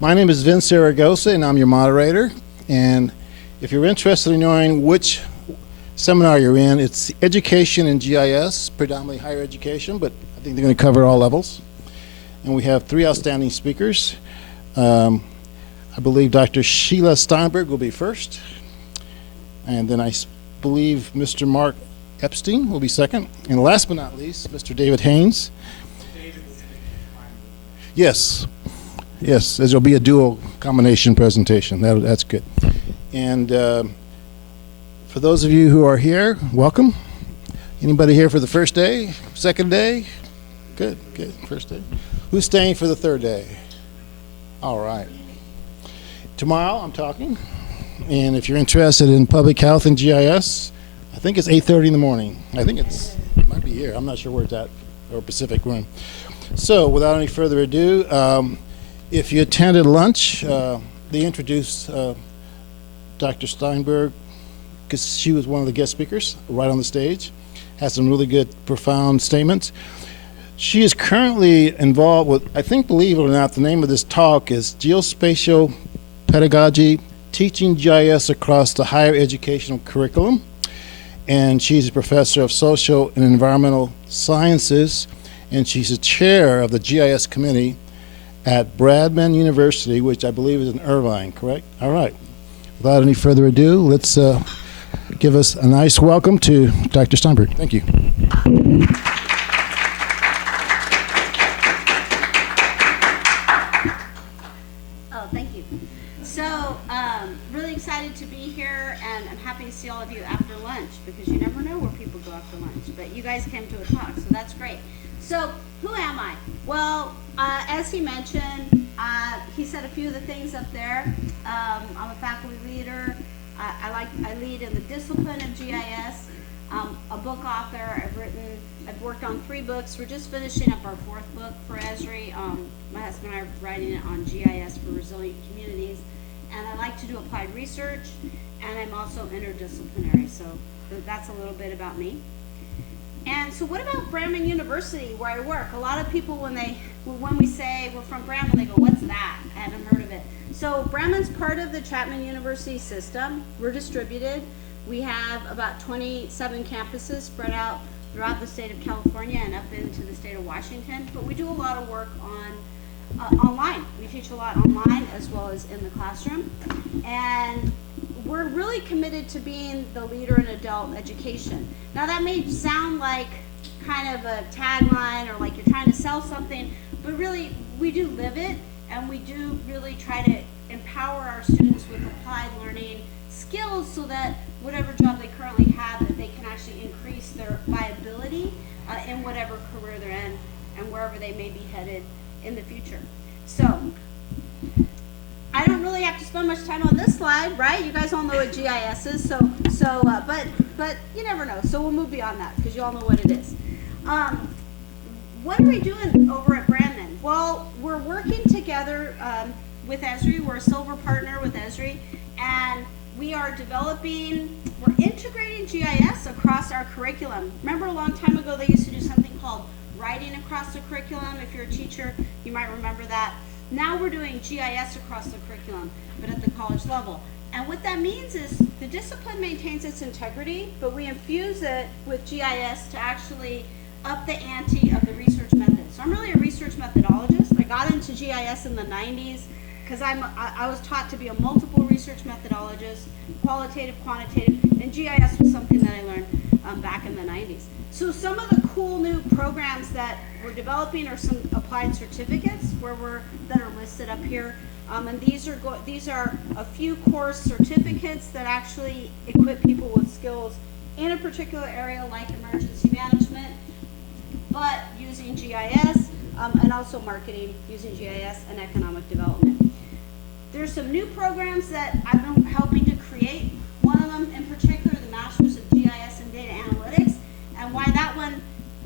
My name is Vince Zaragoza, and I'm your moderator. And if you're interested in knowing which seminar you're in, it's Education in GIS, predominantly higher education, but I think they're going to cover all levels. And we have three outstanding speakers. I believe Dr. Sheila Steinberg will be first. And then I believe Mr. Mark Epstein will be second. And last but not least, Mr. David Haynes. Yes. Yes, there'll be a dual combination presentation. That's good. And for those of you who are here, welcome. Anybody here for the first day, second day? Good, good, first day. Who's staying for the third day? All right. Tomorrow I'm talking, and if you're interested in public health and GIS, I think it's 8:30 in the morning. I think it might be here. I'm not sure where it's at, or Pacific Room. So without any further ado, if you attended lunch, they introduced Dr. Steinberg because she was one of the guest speakers right on the stage, has some really good, profound statements. She is currently involved with, I think, believe it or not, the name of this talk is Geospatial Pedagogy, Teaching GIS Across the Higher Educational Curriculum. And she's a professor of social and environmental sciences, and she's a chair of the GIS committee at Bradman University, which I believe is in Irvine, correct? All right. Without any further ado, let's give us a nice welcome to Dr. Steinberg. Thank you. Oh, thank you. So, really excited to be here, and I'm happy to see all of you after lunch, because you never know where people go after lunch, but you guys came to a talk, so that's great. So, who am I? Well, as he mentioned, he said a few of the things up there. I'm a faculty leader. I lead in the discipline of GIS. A book author. I've worked on 3 books. We're just finishing up our 4th book for Esri. My husband and I are writing it on GIS for resilient communities. And I like to do applied research, and I'm also interdisciplinary. So that's a little bit about me. And so what about Bradman University, where I work? A lot of people, when we say we're from Bradman, they go, what's that? I haven't heard of it. So Bradman's part of the Chapman University system. We're distributed. We have about 27 campuses spread out throughout the state of California and up into the state of Washington. But we do a lot of work on online. We teach a lot online as well as in the classroom. And we're really committed to being the leader in adult education. Now that may sound like kind of a tagline or like you're trying to sell something, but really we do live it, and we do really try to empower our students with applied learning skills so that whatever job they currently have, that they can actually increase their viability in whatever career they're in and wherever they may be headed in the future. So I don't really have to spend much time on this slide, right? You guys all know what GIS is, but you never know. So we'll move beyond that because you all know what it is. What are we doing over at Bradman? Well, we're working together with Esri. We're a silver partner with Esri, and we're integrating GIS across our curriculum. Remember a long time ago they used to do something called writing across the curriculum? If you're a teacher, you might remember that. Now we're doing GIS across the curriculum, but at the college level. And what that means is the discipline maintains its integrity, but we infuse it with GIS to actually up the ante of the research method. So I'm really a research methodologist. I got into GIS in the 90s because I was taught to be a multiple research methodologist, qualitative, quantitative, and GIS was something that I learned back in the 90s. So some of the cool new programs that we're developing are some applied certificates that are listed up here. And these are a few course certificates that actually equip people with skills in a particular area like emergency management, but using GIS, and also marketing using GIS and economic development. There's some new programs that I've been helping to create. One of them in particular, the Masters of GIS and Data Analytics, and why that one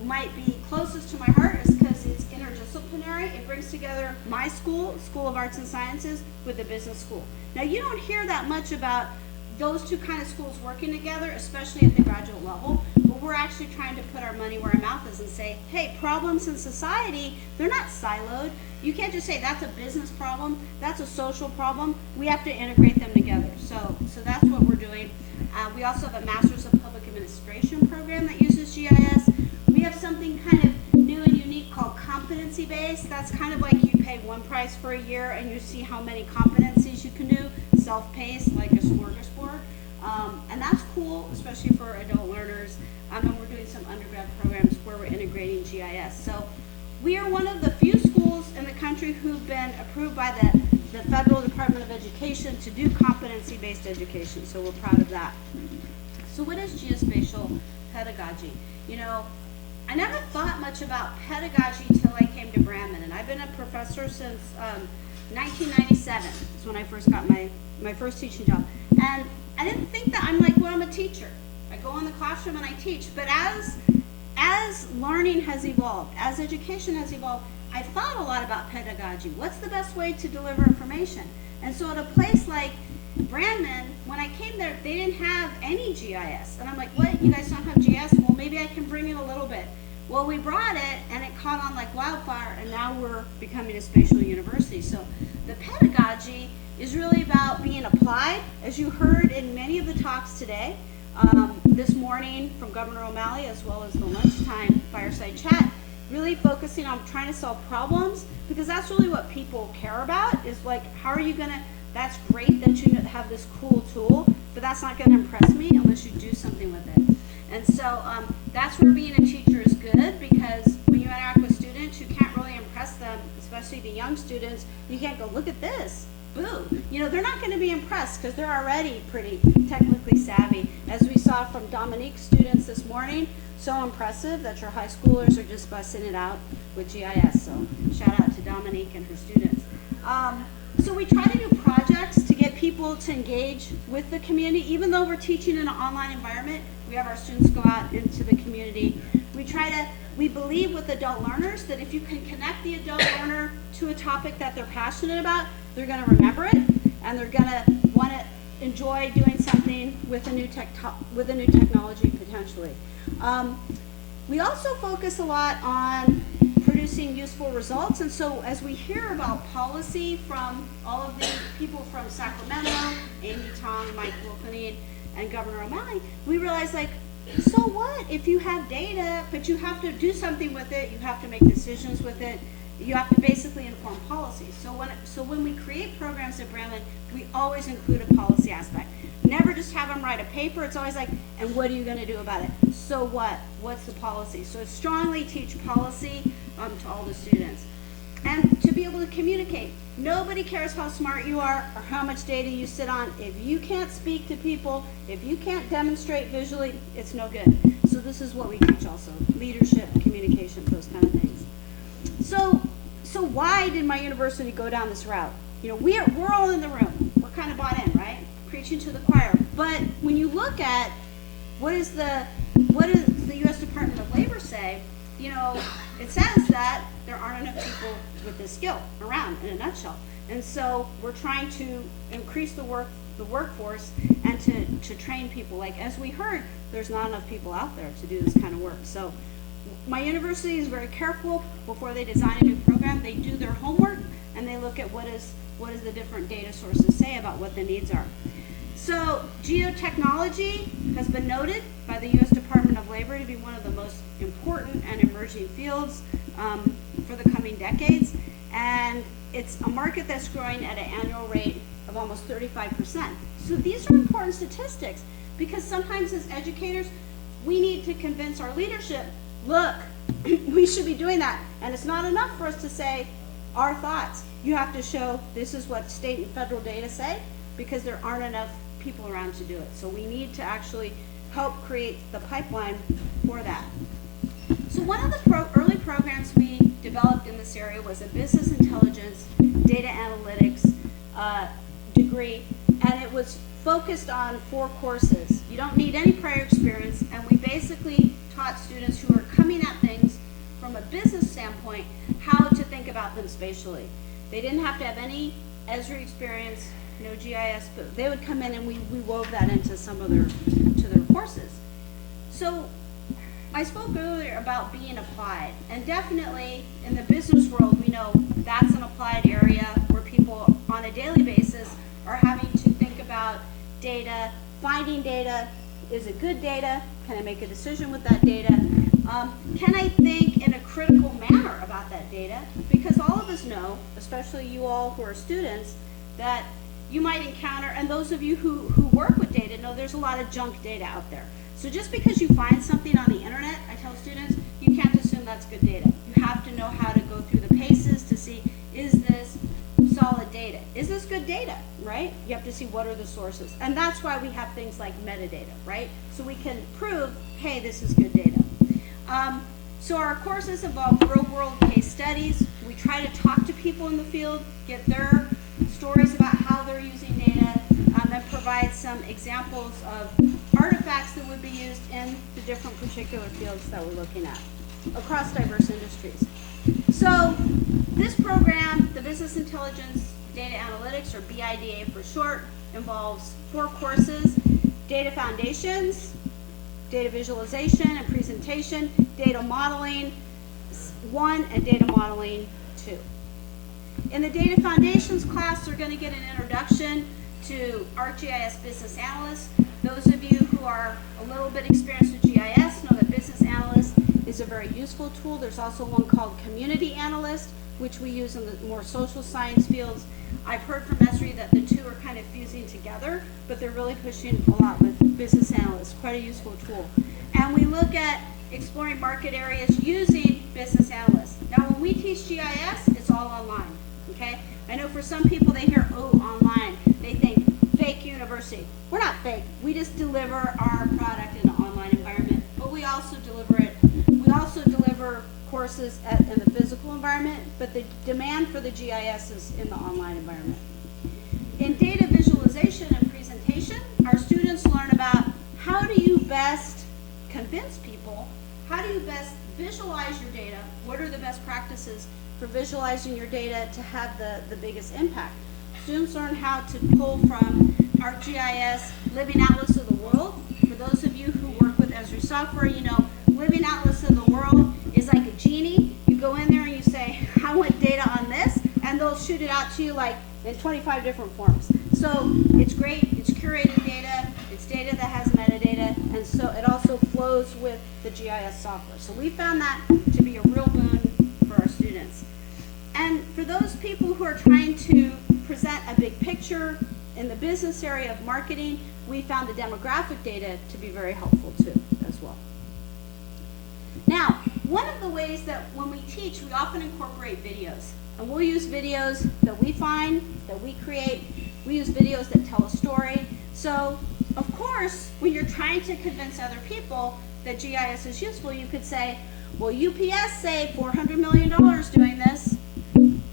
might be closest to my heart is because it's interdisciplinary. It brings together my school, School of Arts and Sciences, with the business school. Now you don't hear that much about those two kind of schools working together, especially at the graduate level, but we're actually trying to put our money where our mouth is and say, hey, problems in society, they're not siloed. You can't just say that's a business problem, that's a social problem. We have to integrate them together. So that's what we're doing. We also have a Master's of Public Administration program that uses GIS. We have something kind of new and unique called competency-based. That's kind of like you pay one price for a year and you see how many competencies you can do, self-paced, like a smorgasbord. And that's cool, especially for adult learners. And we're doing some undergrad programs where we're integrating GIS. So we are one of the few schools in the country who've been approved by the Federal Department of Education to do competency-based education. So we're proud of that. So what is geospatial pedagogy? You know, I never thought much about pedagogy till I came to Brandman, and I've been a professor since 1997. That's when I first got my first teaching job. And I didn't think that I'm like, well, I'm a teacher. I go in the classroom and I teach. But as learning has evolved, as education has evolved, I've thought a lot about pedagogy. What's the best way to deliver information? And so at a place like Brandman, when I came there, they didn't have any GIS. And I'm like, what? You guys don't have GIS? Well, maybe I can bring in a little bit. Well, we brought it, and it caught on like wildfire, and now we're becoming a spatial university. So the pedagogy is really about being applied, as you heard in many of the talks today, this morning from Governor O'Malley, as well as the lunchtime fireside chat, really focusing on trying to solve problems, because that's really what people care about, is like, how are you gonna, that's great that you have this cool tool, but that's not gonna impress me unless you do something with it. And so that's where being a teacher is good, because when you interact with students, you can't really impress them, especially the young students. You can't go, look at this, boo. You know, they're not gonna be impressed because they're already pretty technically savvy. As we saw from Dominique's students this morning, so impressive that your high schoolers are just busting it out with GIS. So shout out to Dominique and her students. So we try to do projects to get people to engage with the community. Even though we're teaching in an online environment, we have our students go out into the community. We believe with adult learners that if you can connect the adult learner to a topic that they're passionate about, they're gonna remember it, and they're gonna wanna enjoy doing something with a new technology potentially. We also focus a lot on producing useful results, and so as we hear about policy from all of the people from Sacramento, Amy Tong, Mike Wilkening, and Governor O'Malley, we realize, like, so what if you have data, but you have to do something with it, you have to make decisions with it, you have to basically inform policy. So when we create programs at Brandman, we always include a policy aspect. Never just have them write a paper. It's always like, and what are you going to do about it? So what? What's the policy? So strongly teach policy to all the students. And to be able to communicate. Nobody cares how smart you are or how much data you sit on. If you can't speak to people, if you can't demonstrate visually, it's no good. So this is what we teach also. Leadership, communication, those kind of things. So why did my university go down this route? You know, we're all in the room. We're kind of bought in, right? Preaching to the choir. But when you look at what does the U.S. Department of Labor say, you know, it says that there aren't enough people with this skill around, in a nutshell. And so we're trying to increase the workforce and to train people. Like, as we heard, there's not enough people out there to do this kind of work. So my university is very careful before they design a new program. They do their homework and they look at what is the different data sources say about what the needs are. So geotechnology has been noted by the U.S. Department of Labor to be one of the most important and emerging fields for the coming decades. And it's a market that's growing at an annual rate of almost 35%. So these are important statistics, because sometimes as educators, we need to convince our leadership, look, we should be doing that. And it's not enough for us to say our thoughts. You have to show this is what state and federal data say, because there aren't enough people around to do it. So we need to actually help create the pipeline for that. So one of the early programs we developed in this area was a business intelligence, data analytics degree, and it was focused on 4 courses. You don't need any prior experience, and we basically taught students who are coming at things from a business standpoint how to think about them spatially. They didn't have to have any Esri experience, no GIS, but they would come in and we wove that into some of their courses. So I spoke earlier about being applied, and definitely in the business world, we know that's an applied area where people on a daily basis are having to think about data, finding data. Is it good data? Can I make a decision with that data? Can I think in a critical manner about that data? Because all of us know, especially you all who are students, that you might encounter, and those of you who work with data know there's a lot of junk data out there. So just because you find something on the internet, I tell students, you can't assume that's good data. You have to know how to go through the paces to see, is this solid data? Is this good data, right? You have to see what are the sources. And that's why we have things like metadata, right? So we can prove, hey, this is good data. So our courses involve real-world case studies. We try to talk to people in the field, get their stories about how they're using data, and provide some examples of artifacts that would be used in the different particular fields that we're looking at across diverse industries. So this program, the Business Intelligence Data Analytics, or BIDA for short, involves 4 courses: Data Foundations, Data Visualization and Presentation, Data Modeling 1, and Data Modeling 2. In the Data Foundations class, they're going to get an introduction to ArcGIS Business Analyst. Those of you who are a little bit experienced with GIS know that Business Analyst is a very useful tool. There's also one called Community Analyst, which we use in the more social science fields. I've heard from Esri that the two are kind of fusing together, but they're really pushing a lot with Business Analyst, quite a useful tool. And we look at exploring market areas using Business Analyst. Now, when we teach GIS, it's all online, okay? I know for some people, they hear, oh, online, they think fake university. We're not fake. We just deliver our product in an online environment, but we also deliver it. We also deliver courses in the physical environment, but the demand for the GIS is in the online environment. In data visualization and presentation, our students learn about how do you best convince people, how do you best visualize your data, what are the best practices for visualizing your data to have the biggest impact. Students learn how to pull from our GIS Living Atlas of the World. For those of you who work with Esri software, you know Living Atlas of the World is like a genie. You go in there and you say, I want data on this, and they'll shoot it out to you like in 25 different forms. So it's great, it's curated data, it's data that has metadata, and so it also flows with the GIS software. So we found that to be a real boon for our students. And for those people who are trying to present a big picture in the business area of marketing, we found the demographic data to be very helpful too as well. Now, one of the ways that when we teach, we often incorporate videos. And we'll use videos that we find, that we create. We use videos that tell a story. So, of course, when you're trying to convince other people that GIS is useful, you could say, well, UPS saved $400 million doing this.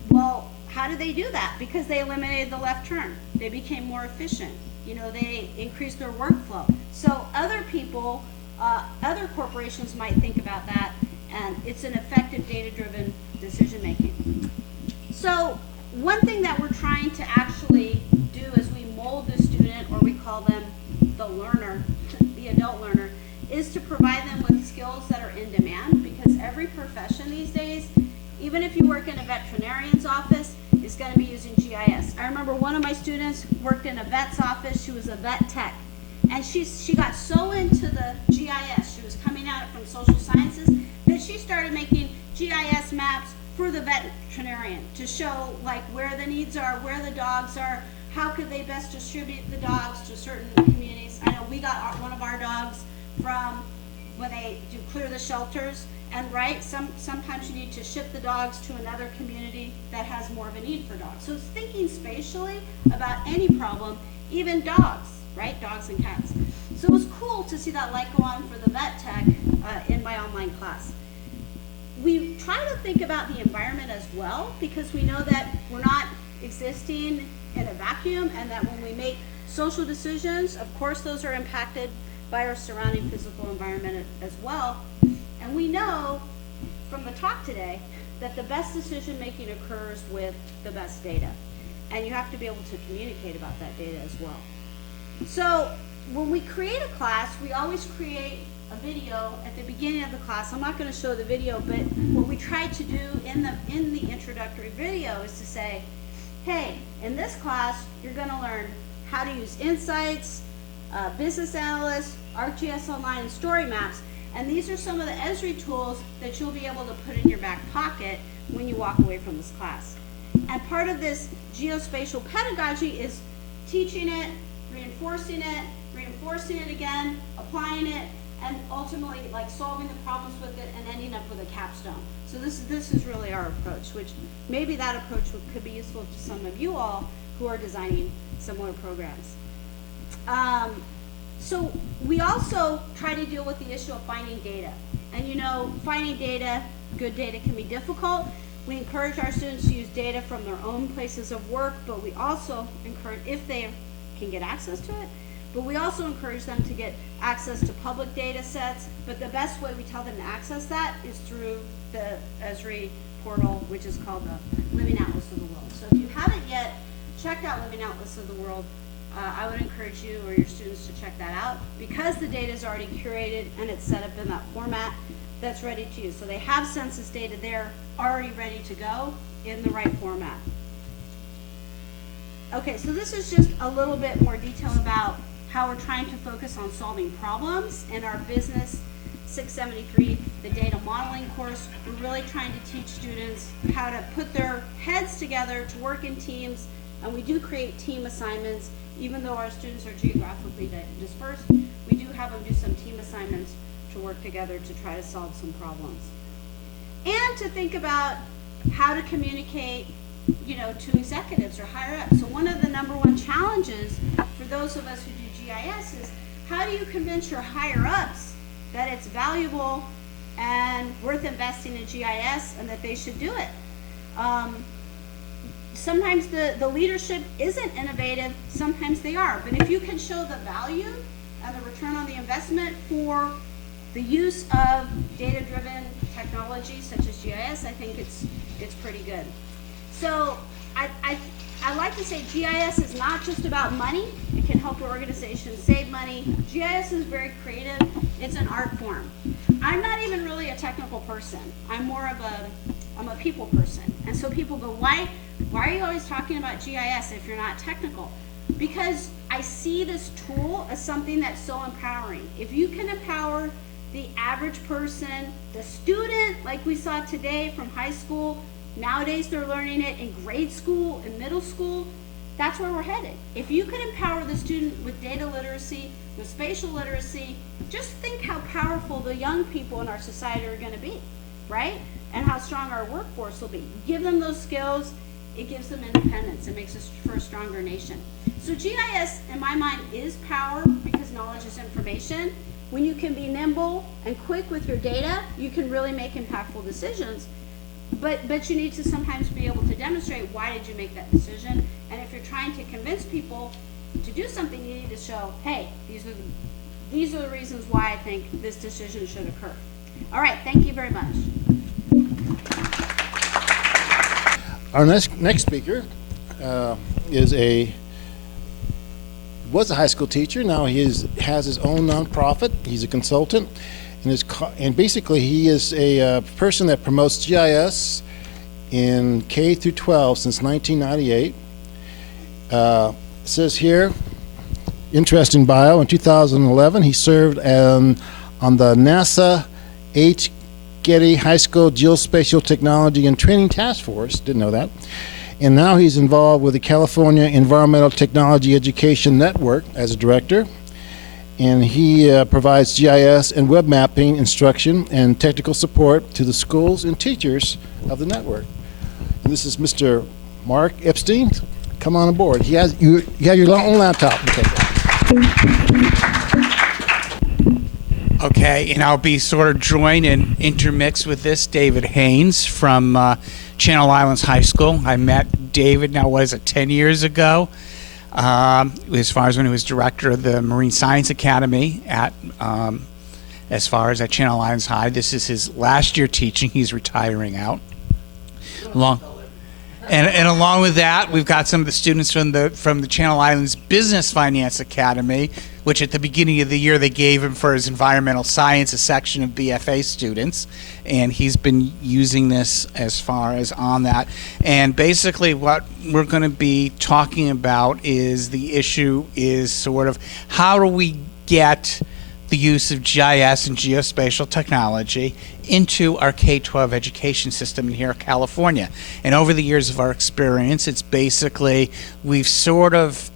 Well, how did they do that? Because they eliminated the left turn. They became more efficient. You know, they increased their workflow. So other people, other corporations might think about that, and it's an effective data-driven decision making. So one thing that we're trying to actually do as we mold the student, or we call them the learner, the adult learner, is to provide them with skills that are in demand, because every profession these days, even if you work in a veterinarian's office, is going to be using GIS. I remember one of my students worked in a vet's office. She was a vet tech. And she got so into the GIS, she was coming at it from social sciences, that she started making GIS maps for the veterinarian to show like where the needs are, where the dogs are, how could they best distribute the dogs to certain communities. I know we got one of our dogs from when they do clear the shelters, and right, sometimes you need to ship the dogs to another community that has more of a need for dogs. So it's thinking spatially about any problem, even dogs, right? Dogs and cats. So it was cool to see that light go on for the vet tech in my online class. We try to think about the environment as well, because we know that we're not existing in a vacuum, and that when we make social decisions, of course those are impacted by our surrounding physical environment as well. And we know from the talk today that the best decision making occurs with the best data. And you have to be able to communicate about that data as well. So when we create a class, we always create a video at the beginning of the class. I'm not going to show the video, but what we tried to do in the introductory video is to say, hey, in this class, you're going to learn how to use Insights, Business Analyst, ArcGIS Online, and Story Maps. And these are some of the Esri tools that you'll be able to put in your back pocket when you walk away from this class. And part of this geospatial pedagogy is teaching it, reinforcing it again, applying it, and ultimately like solving the problems with it and ending up with a capstone. So this is really our approach, which maybe that approach could be useful to some of you all who are designing similar programs. So we also try to deal with the issue of finding data. And you know, finding data, good data can be difficult. We encourage our students to use data from their own places of work, but we also encourage, if they can get access to it, but we also encourage them to get access to public data sets. But the best way we tell them to access that is through the Esri portal, which is called the Living Atlas of the World. So if you haven't yet checked out Living Atlas of the World, I would encourage you or your students to check that out, because the data is already curated and it's set up in that format that's ready to use. So they have census data there already ready to go in the right format. Okay, so this is just a little bit more detail about how we're trying to focus on solving problems in our Business 673, the data modeling course. We're really trying to teach students how to put their heads together to work in teams, and we do create team assignments. Even though our students are geographically dispersed, we do have them do some team assignments to work together to try to solve some problems. And to think about how to communicate, you know, to executives or higher up. So one of the #1 challenges for those of us who do GIS is, how do you convince your higher ups that it's valuable and worth investing in GIS and that they should do it? Sometimes the leadership isn't innovative, sometimes they are. But if you can show the value and the return on the investment for the use of data-driven technology such as GIS, I think it's pretty good. So I like to say GIS is not just about money. It can help your organization save money. GIS is very creative. It's an art form. I'm not even really a technical person. I'm more of I'm a people person. And so people go, why are you always talking about GIS if you're not technical? Because I see this tool as something that's so empowering. If you can empower the average person, the student, like we saw today from high school, nowadays they're learning it in grade school and middle school, that's where we're headed. If you can empower the student with data literacy, with spatial literacy, just think how powerful the young people in our society are going to be, right? And how strong our workforce will be. Give them those skills, it gives them independence. It makes us for a stronger nation. So GIS, in my mind, is power, because knowledge is information. When you can be nimble and quick with your data, you can really make impactful decisions. But you need to sometimes be able to demonstrate, why did you make that decision? And if you're trying to convince people to do something, you need to show, hey, these are the reasons why I think this decision should occur. All right, thank you very much. Our next speaker was a high school teacher. Now he has his own nonprofit. He's a consultant, and basically he is a person that promotes GIS in K through 12 since 1998. It says here, interesting bio. In 2011, he served on the NASA H. Getty High School Geospatial Technology and Training Task Force. Didn't know that. And now he's involved with the California Environmental Technology Education Network as a director. And he provides GIS and web mapping instruction and technical support to the schools and teachers of the network. And this is Mr. Mark Epstein. Come on aboard. You have your own laptop. Okay, and I'll be sort of joined and intermixed with this, David Haynes from Channel Islands High School. I met David, now what is it, 10 years ago, as far as when he was director of the Marine Science Academy as far as at Channel Islands High. This is his last year teaching. He's retiring out. And along with that, we've got some of the students from the Channel Islands Business Finance Academy, which at the beginning of the year they gave him for his environmental science, a section of BFA students, and he's been using this as far as on that. And basically what we're going to be talking about is the issue is sort of how do we get the use of GIS and geospatial technology into our K-12 education system here in California. And over the years of our experience, it's basically we've sort of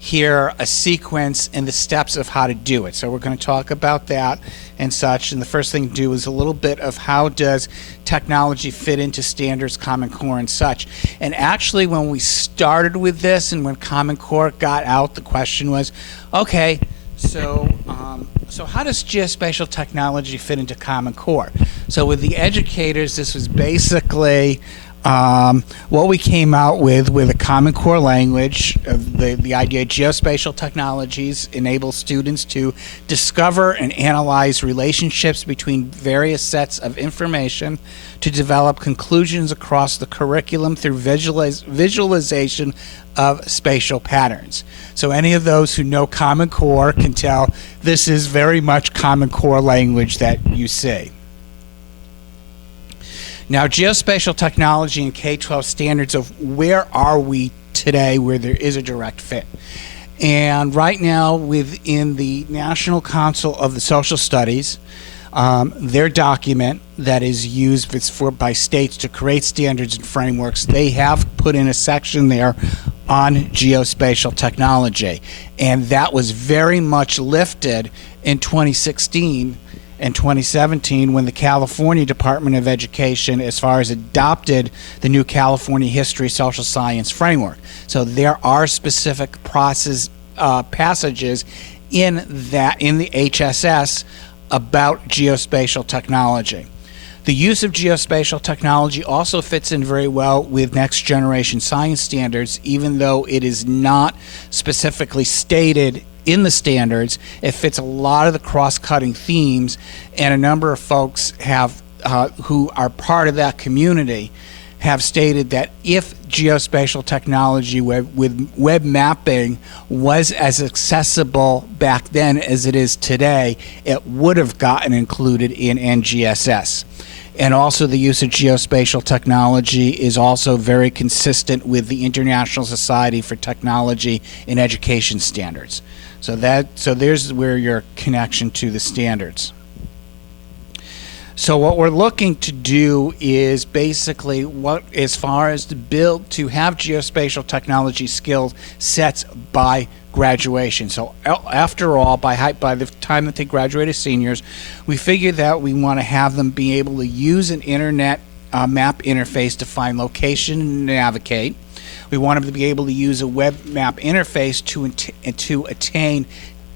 here a sequence and the steps of how to do it. So we're going to talk about that and such. And the first thing to do is a little bit of how does technology fit into standards, Common Core, and such. And actually, when we started with this and when Common Core got out, the question was, okay, so how does geospatial technology fit into Common Core? So with the educators, this was basically what we came out with a Common Core language. The idea geospatial technologies enable students to discover and analyze relationships between various sets of information, to develop conclusions across the curriculum through visualization of spatial patterns. So any of those who know Common Core can tell this is very much Common Core language that you see. Now, geospatial technology and K-12 standards of where are we today where there is a direct fit. And right now, within the National Council of the Social Studies, their document that is used by states to create standards and frameworks, they have put in a section there on geospatial technology. And that was very much lifted in 2016 and 2017 when the California Department of Education as far as adopted the new California History Social Science Framework. So there are specific passages in the HSS about geospatial technology. The use of geospatial technology also fits in very well with next generation science standards, even though it is not specifically stated in the standards. It fits a lot of the cross-cutting themes, and a number of folks have who are part of that community have stated that if geospatial technology with web mapping was as accessible back then as it is today, it would have gotten included in NGSS. And also the use of geospatial technology is also very consistent with the International Society for Technology in Education standards. So there's where your connection to the standards. So what we're looking to do is basically as far as to have geospatial technology skill sets by graduation. So after all, by the time that they graduate as seniors, we figured that we want to have them be able to use an internet map interface to find location and navigate. We want them to be able to use a web map interface to attain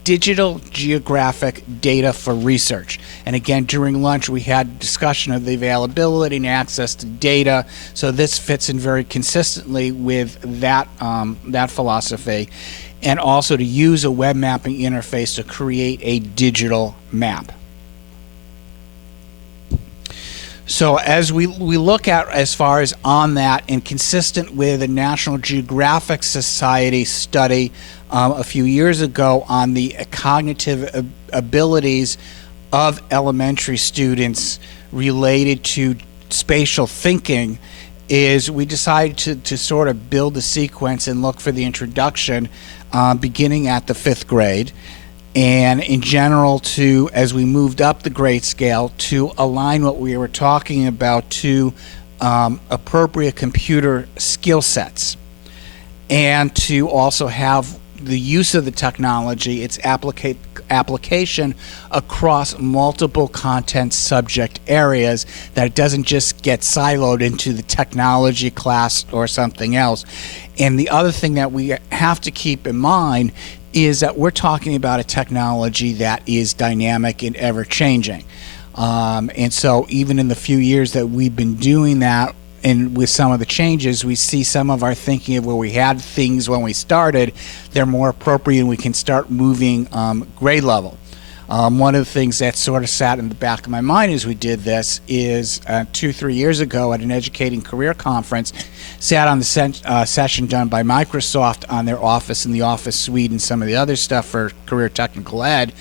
digital geographic data for research. And again, during lunch, we had discussion of the availability and access to data. So this fits in very consistently with that philosophy. And also to use a web mapping interface to create a digital map. So as we look at as far as on that, and consistent with the National Geographic Society study a few years ago on the cognitive abilities of elementary students related to spatial thinking, is we decided to sort of build a sequence and look for the introduction beginning at the 5th grade. And in general, as we moved up the grade scale, to align what we were talking about to appropriate computer skill sets, and to also have the use of the technology, its application across multiple content subject areas, that it doesn't just get siloed into the technology class or something else. And the other thing that we have to keep in mind is that we're talking about a technology that is dynamic and ever-changing. And so even in the few years that we've been doing that, and with some of the changes, we see some of our thinking of where we had things when we started, they're more appropriate and we can start moving grade level. One of the things that sort of sat in the back of my mind as we did this is 2-3 years ago at an educating career conference, sat on the session done by Microsoft on their Office and the Office suite and some of the other stuff for career technical ed,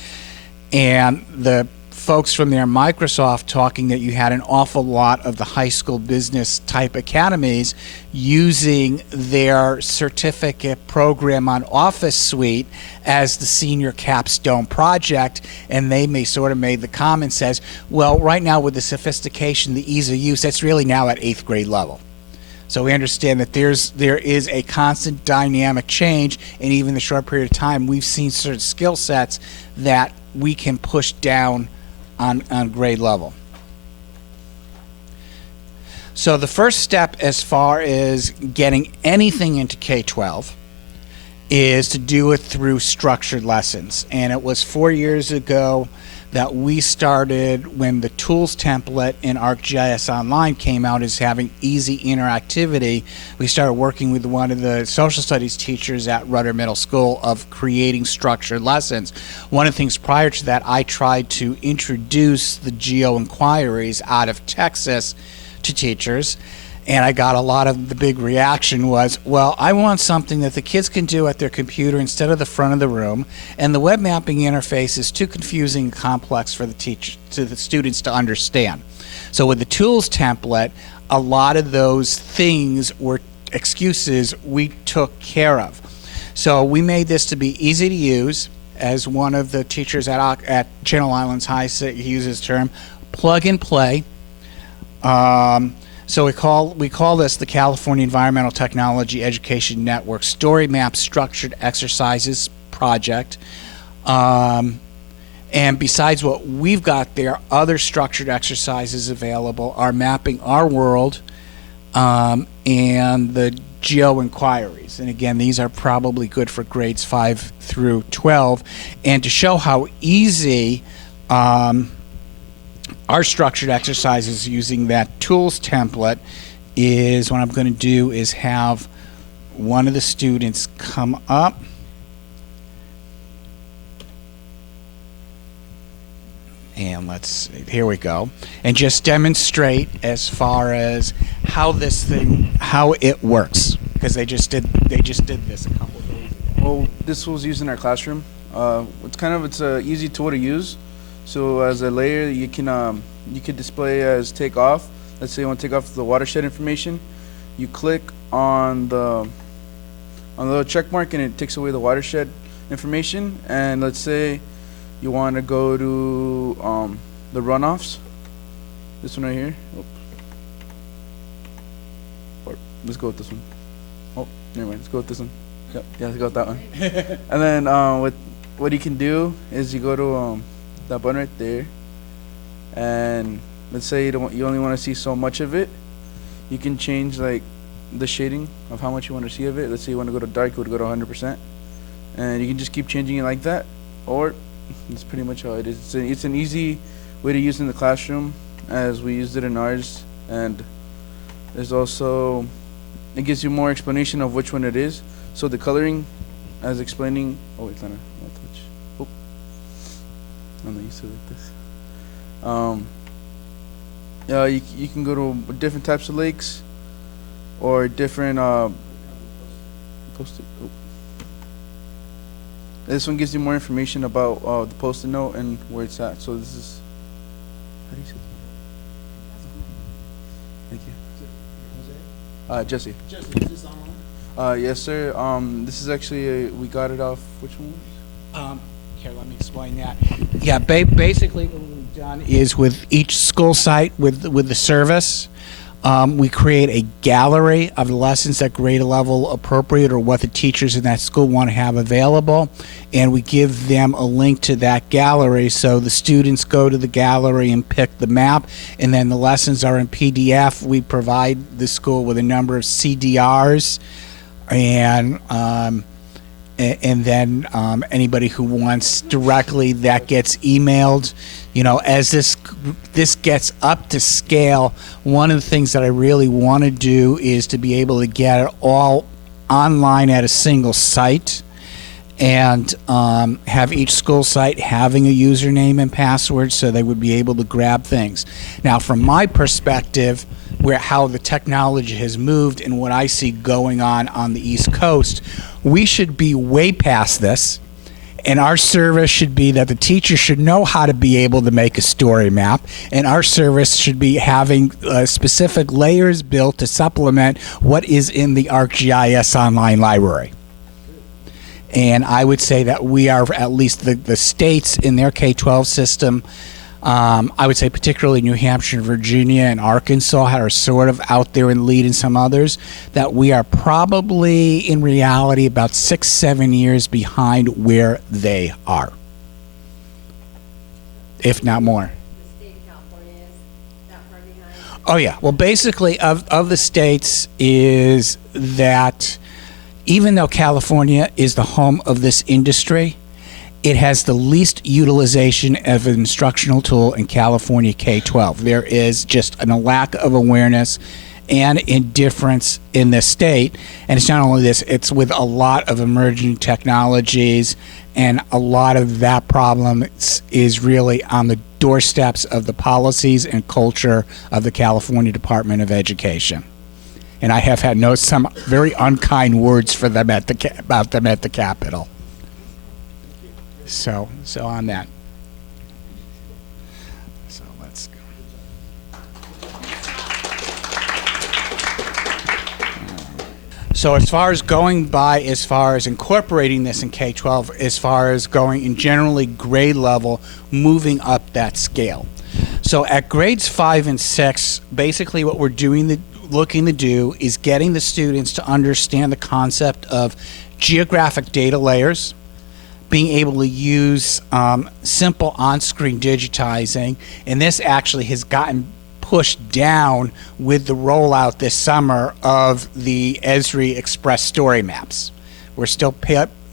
and the folks from there, Microsoft, talking that you had an awful lot of the high school business type academies using their certificate program on Office Suite as the senior capstone project, and they sort of made the comment says, well, right now with the sophistication, the ease of use, that's really now at 8th grade level. So we understand that there is a constant dynamic change, and even in the short period of time, we've seen certain skill sets that we can push down on grade level. So the first step as far as getting anything into K-12 is to do it through structured lessons. And it was 4 years ago that we started, when the tools template in ArcGIS Online came out as having easy interactivity, we started working with one of the social studies teachers at Rudder Middle School of creating structured lessons. One of the things prior to that, I tried to introduce the geo inquiries out of Texas to teachers, and I got a lot of the big reaction was, well, I want something that the kids can do at their computer instead of the front of the room, and the web mapping interface is too confusing and complex for the students to understand. So with the tools template, a lot of those things were excuses we took care of. So we made this to be easy to use, as one of the teachers at Channel Islands High uses the term, plug and play. So we call this the California Environmental Technology Education Network Story Map Structured Exercises Project. And besides what we've got there, other structured exercises available are Mapping Our World and the Geo Inquiries. And again, these are probably good for grades 5 through 12. And to show how easy our structured exercises using that tools template is, what I'm going to do is have one of the students come up and here we go, and just demonstrate as far as how it works, because they just did this a couple of days ago. Well, this was used in our classroom. It's a easy tool to use. So as a layer, you could display as take off. Let's say you want to take off the watershed information. You click on the little check mark and it takes away the watershed information. And let's say you want to go to the runoffs. This one right here. Or let's go with this one. Oh, never mind. Let's go with this one. Yep, yeah, let's go with that one. And then what you can do is you go to that button right there, and let's say you only want to see so much of it. You can change like the shading of how much you want to see of it. Let's say you want to go to dark, you would go to 100%, and you can just keep changing it like that. Or that's pretty much how it is. It's an easy way to use in the classroom, as we used it in ours. And there's also, it gives you more explanation of which one it is. So the coloring, as explaining. Oh wait, Lana, not touch. Oh. I'm not used to it like this. You can go to different types of lakes or different post-it. Oh. This one gives you more information about the post-it note and where it's at. So this is, how do you say it? Thank you. Jesse. Jesse, is this online? Yes, sir. This is actually we got it off. Which one? Here, let me explain that. Yeah, basically what we've done is with each school site with the service, we create a gallery of the lessons at grade level appropriate or what the teachers in that school want to have available, and we give them a link to that gallery, so the students go to the gallery and pick the map, and then the lessons are in PDF. We provide the school with a number of CDRs, and then anybody who wants directly, that gets emailed. You know, as this gets up to scale, one of the things that I really want to do is to be able to get it all online at a single site. and have each school site having a username and password so they would be able to grab things. Now, from my perspective, how the technology has moved and what I see going on the East Coast, we should be way past this. And our service should be that the teacher should know how to be able to make a story map, and our service should be having specific layers built to supplement what is in the ArcGIS online library. And I would say that we are, at least the states in their K-12 system, I would say particularly New Hampshire, Virginia, and Arkansas are sort of out there in lead, and some others, that we are probably in reality about 6-7 years behind where they are, if not more. The state of California is that far behind? Oh yeah. Well, basically, of the states is that even though California is the home of this industry, it has the least utilization of an instructional tool in California K-12. There is just a lack of awareness and indifference in the state. And it's not only this, it's with a lot of emerging technologies, and a lot of that problem is really on the doorsteps of the policies and culture of the California Department of Education. And I have had some very unkind words for them about them at the Capitol. So on that. So let's go. So as far as incorporating this in K-12, as far as going in generally grade level, moving up that scale. So at grades 5 and 6, basically what we're looking to do is getting the students to understand the concept of geographic data layers, being able to use simple on-screen digitizing, and this actually has gotten pushed down with the rollout this summer of the Esri Express story maps. We're still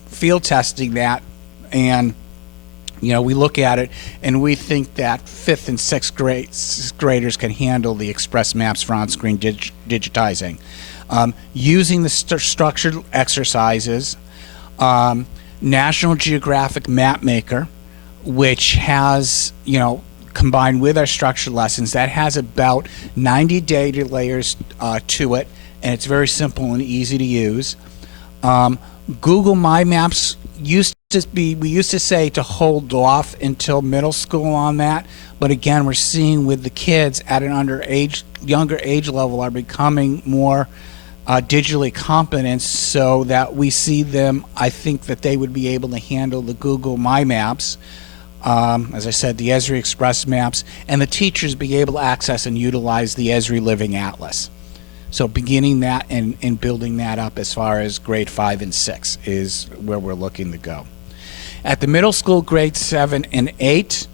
field testing that, and we look at it and we think that 5th and 6th graders can handle the Express maps for on-screen digitizing. Using the structured exercises, National Geographic Map Maker, which has, combined with our structured lessons, that has about 90 data layers to it, and it's very simple and easy to use. Google My Maps we used to say to hold off until middle school on that, but again, we're seeing with the kids at an younger age level are becoming more digitally competent, so that we see them, I think that they would be able to handle the Google My Maps, as I said, the Esri Express maps, and the teachers be able to access and utilize the Esri Living Atlas. So beginning that and building that up as far as grade 5 and 6 is where we're looking to go. At the middle school, grades 7 and 8,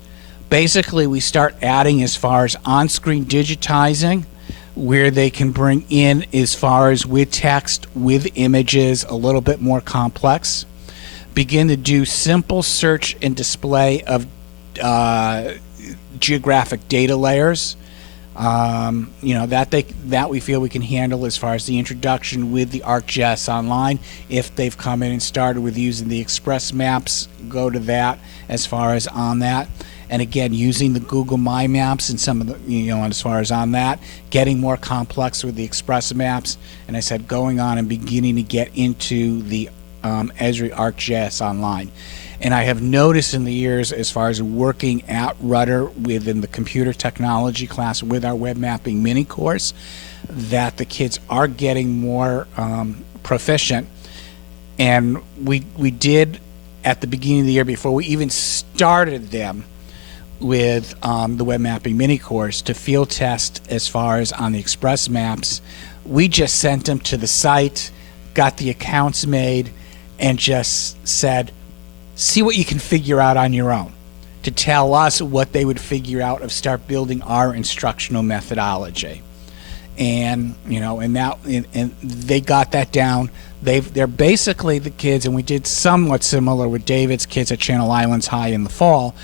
basically we start adding as far as on-screen digitizing, where they can bring in as far as with text, with images, a little bit more complex. Begin to do simple search and display of geographic data layers. That we feel we can handle as far as the introduction with the ArcGIS Online. If they've come in and started with using the Express maps, go to that as far as on that. And again, using the Google My Maps and some of the, as far as on that, getting more complex with the Express maps. And I said, going on and beginning to get into the Esri ArcGIS Online. And I have noticed in the years, as far as working at Rudder within the computer technology class with our web mapping mini course, that the kids are getting more proficient. And we did, at the beginning of the year, before we even started them with the web mapping mini course, to field test as far as on the Express maps, we just sent them to the site, got the accounts made, and just said, see what you can figure out on your own, to tell us what they would figure out of start building our instructional methodology. And and they got that down. They're basically the kids, and we did somewhat similar with David's kids at Channel Islands High in the fall,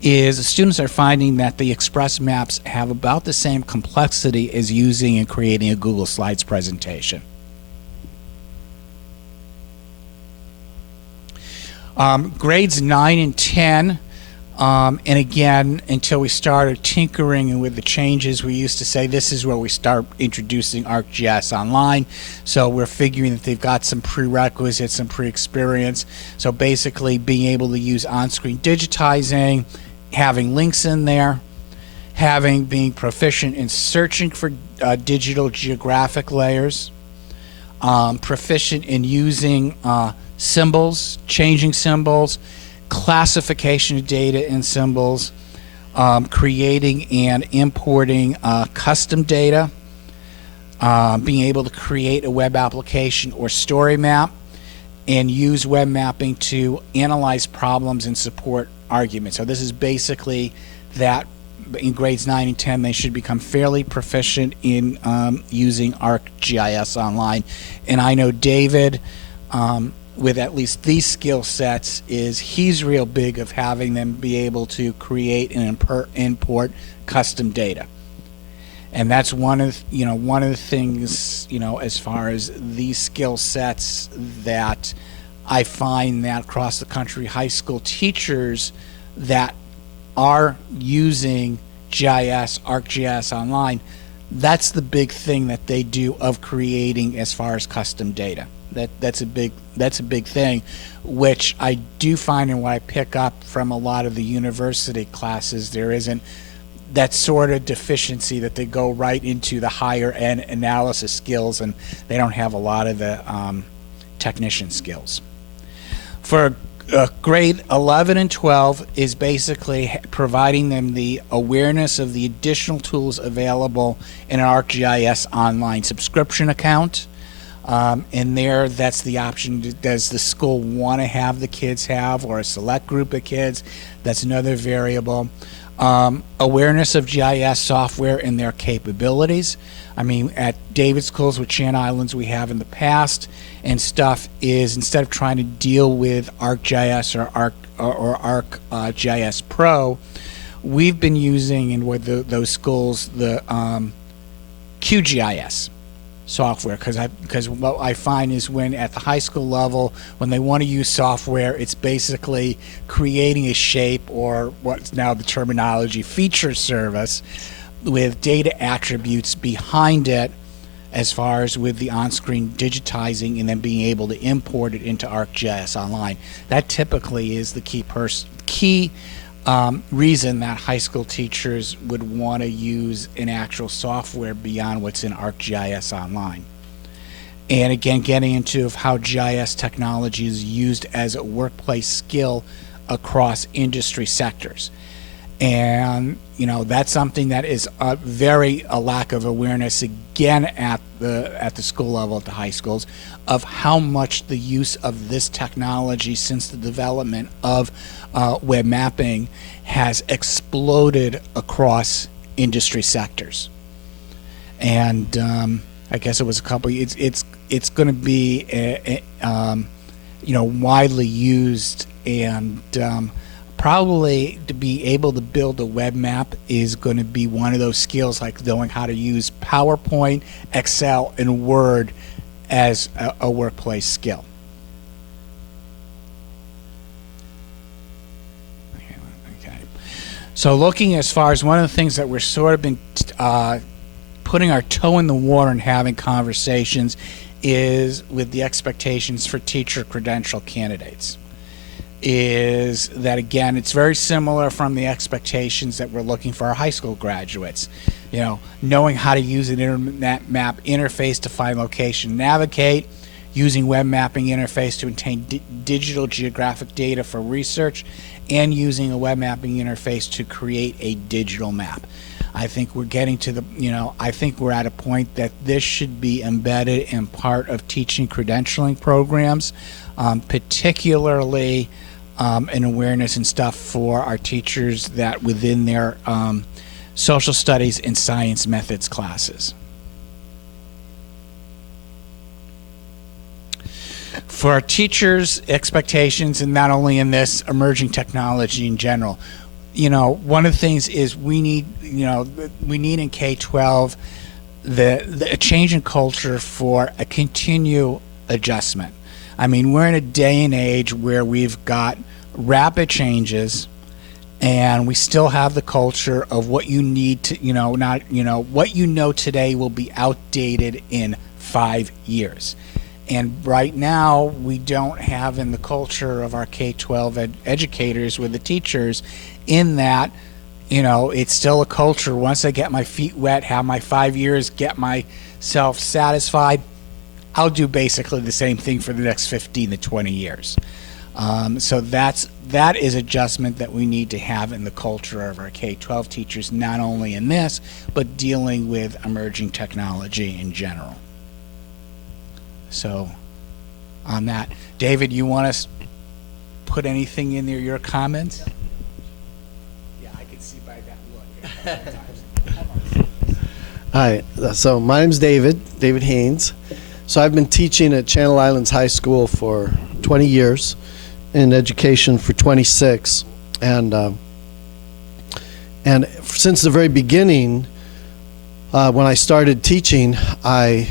is the students are finding that the Express maps have about the same complexity as using and creating a Google Slides presentation. Grades 9 and 10, and again, until we started tinkering and with the changes, we used to say this is where we start introducing ArcGIS Online. So we're figuring that they've got some prerequisites, some pre-experience. So basically being able to use on-screen digitizing, having links in there, being proficient in searching for digital geographic layers, proficient in using symbols, changing symbols, classification of data in symbols, creating and importing custom data, being able to create a web application or story map, and use web mapping to analyze problems and support arguments. So this is basically that in grades 9 and 10 they should become fairly proficient in using ArcGIS Online. And I know David, with at least these skill sets, he's real big of having them be able to create and import custom data. And that's one of the things, as far as these skill sets, that I find that across the country high school teachers that are using GIS, ArcGIS Online, that's the big thing that they do of creating as far as custom data. That's a big thing, which I do find, and what I pick up from a lot of the university classes, there isn't that sort of deficiency that they go right into the higher end analysis skills, and they don't have a lot of the technician skills. For grade 11 and 12 is basically providing them the awareness of the additional tools available in an ArcGIS Online subscription account. And there, that's the option. Does the school want to have the kids have, or a select group of kids? That's another variable. Awareness of GIS software and their capabilities. I mean, at David's schools with Channel Islands, we have in the past and stuff is, instead of trying to deal with ArcGIS or ArcGIS Pro, we've been using in with those schools the QGIS software, because what I find is when at the high school level, when they want to use software, it's basically creating a shape, or what's now the terminology, feature service, with data attributes behind it, as far as with the on-screen digitizing and then being able to import it into ArcGIS Online. That typically is the key reason that high school teachers would want to use an actual software beyond what's in ArcGIS Online. And again, getting into how GIS technology is used as a workplace skill across industry sectors. And that's something that is a lack of awareness again at the school level, at the high schools, of how much the use of this technology since the development of web mapping has exploded across industry sectors. And I guess it was a couple. It's going to be widely used, and probably to be able to build a web map is going to be one of those skills, like knowing how to use PowerPoint, Excel, and Word as a workplace skill. Okay. So looking as far as one of the things that we're sort of been putting our toe in the water and having conversations is with the expectations for teacher credential candidates. Is that, again, it's very similar from the expectations that we're looking for our high school graduates. Knowing how to use an internet map interface to find location, navigate, using web mapping interface to obtain digital geographic data for research, and using a web mapping interface to create a digital map. I think we're getting to I think we're at a point that this should be embedded in part of teaching credentialing programs, particularly an awareness and stuff for our teachers that within their social studies and science methods classes. For our teachers' expectations, and not only in this, emerging technology in general, one of the things is we need in K-12 a change in culture for a continual adjustment. I mean, we're in a day and age where we've got rapid changes, and we still have the culture of what you need to, what you know today will be outdated in 5 years. And right now, we don't have in the culture of our K-12 educators with the teachers in that, it's still a culture. Once I get my feet wet, have my 5 years, get myself satisfied, I'll do basically the same thing for the next 15 to 20 years. So that is adjustment that we need to have in the culture of our K-12 teachers, not only in this, but dealing with emerging technology in general. So on that, David, you want to put anything in there, your comments? Yeah, I can see by that look. Hi, so my name's David Haynes. So I've been teaching at Channel Islands High School for 20 years, in education for 26, and since the very beginning, when I started teaching, I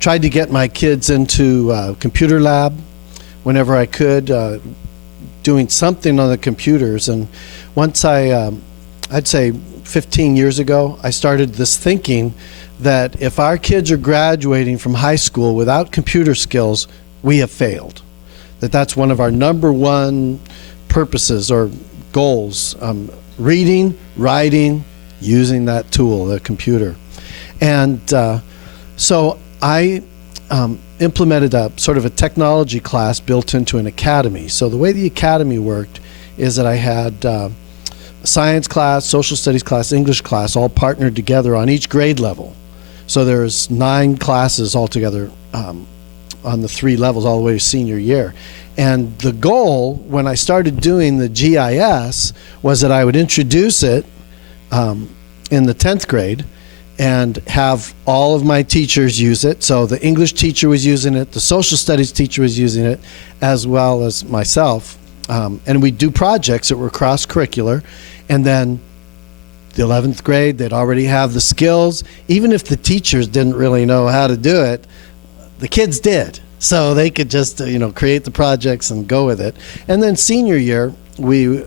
tried to get my kids into computer lab whenever I could, doing something on the computers. And once I'd say 15 years ago, I started this thinking that if our kids are graduating from high school without computer skills, we have failed. That's one of our number one purposes or goals, reading, writing, using that tool, the computer. And so I implemented a sort of a technology class built into an academy. So the way the academy worked is that I had science class, social studies class, English class, all partnered together on each grade level. So there's 9 classes altogether on the 3 levels all the way to senior year. And the goal when I started doing the GIS was that I would introduce it in the 10th grade and have all of my teachers use it. So the English teacher was using it, the social studies teacher was using it, as well as myself. And we'd do projects that were cross-curricular. And then the 11th grade, they'd already have the skills. Even if the teachers didn't really know how to do it, the kids did. So they could just, create the projects and go with it. And then senior year, we,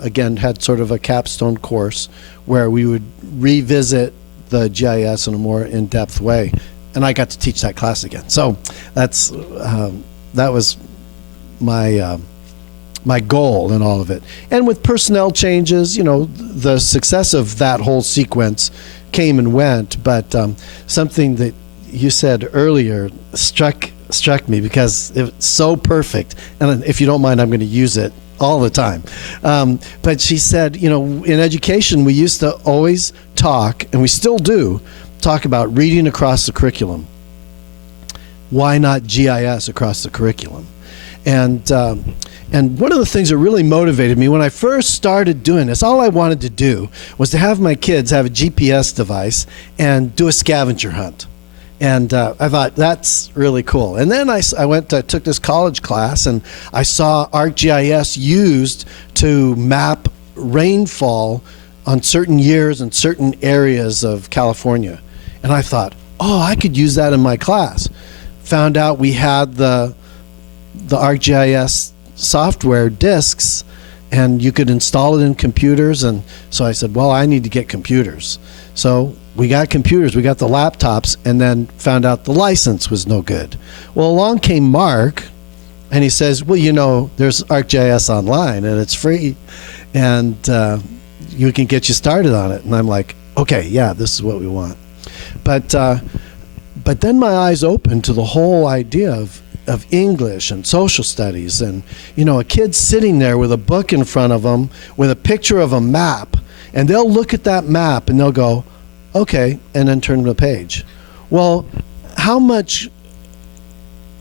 again, had sort of a capstone course where we would revisit the GIS in a more in-depth way. And I got to teach that class again. So that was my goal in all of it. And with personnel changes, the success of that whole sequence came and went. But something that you said earlier struck me because it's so perfect. And if you don't mind, I'm going to use it all the time. But she said, in education, we used to always talk, and we still do, talk about reading across the curriculum. Why not GIS across the curriculum? And one of the things that really motivated me when I first started doing this, all I wanted to do was to have my kids have a GPS device and do a scavenger hunt. And I thought, that's really cool. And then I took this college class, and I saw ArcGIS used to map rainfall on certain years and certain areas of California. And I thought, I could use that in my class. Found out we had the ArcGIS software disks, and you could install it in computers. And so I said, I need to get computers. So we got computers, we got the laptops, and then found out the license was no good. Well, along came Mark, and he says, there's ArcGIS online, and it's free, and you can get you started on it. And I'm like, okay, yeah, this is what we want. But then my eyes opened to the whole idea of English and social studies, and a kid sitting there with a book in front of them with a picture of a map, and they'll look at that map and they'll go, okay, and then turn the page. Well, how much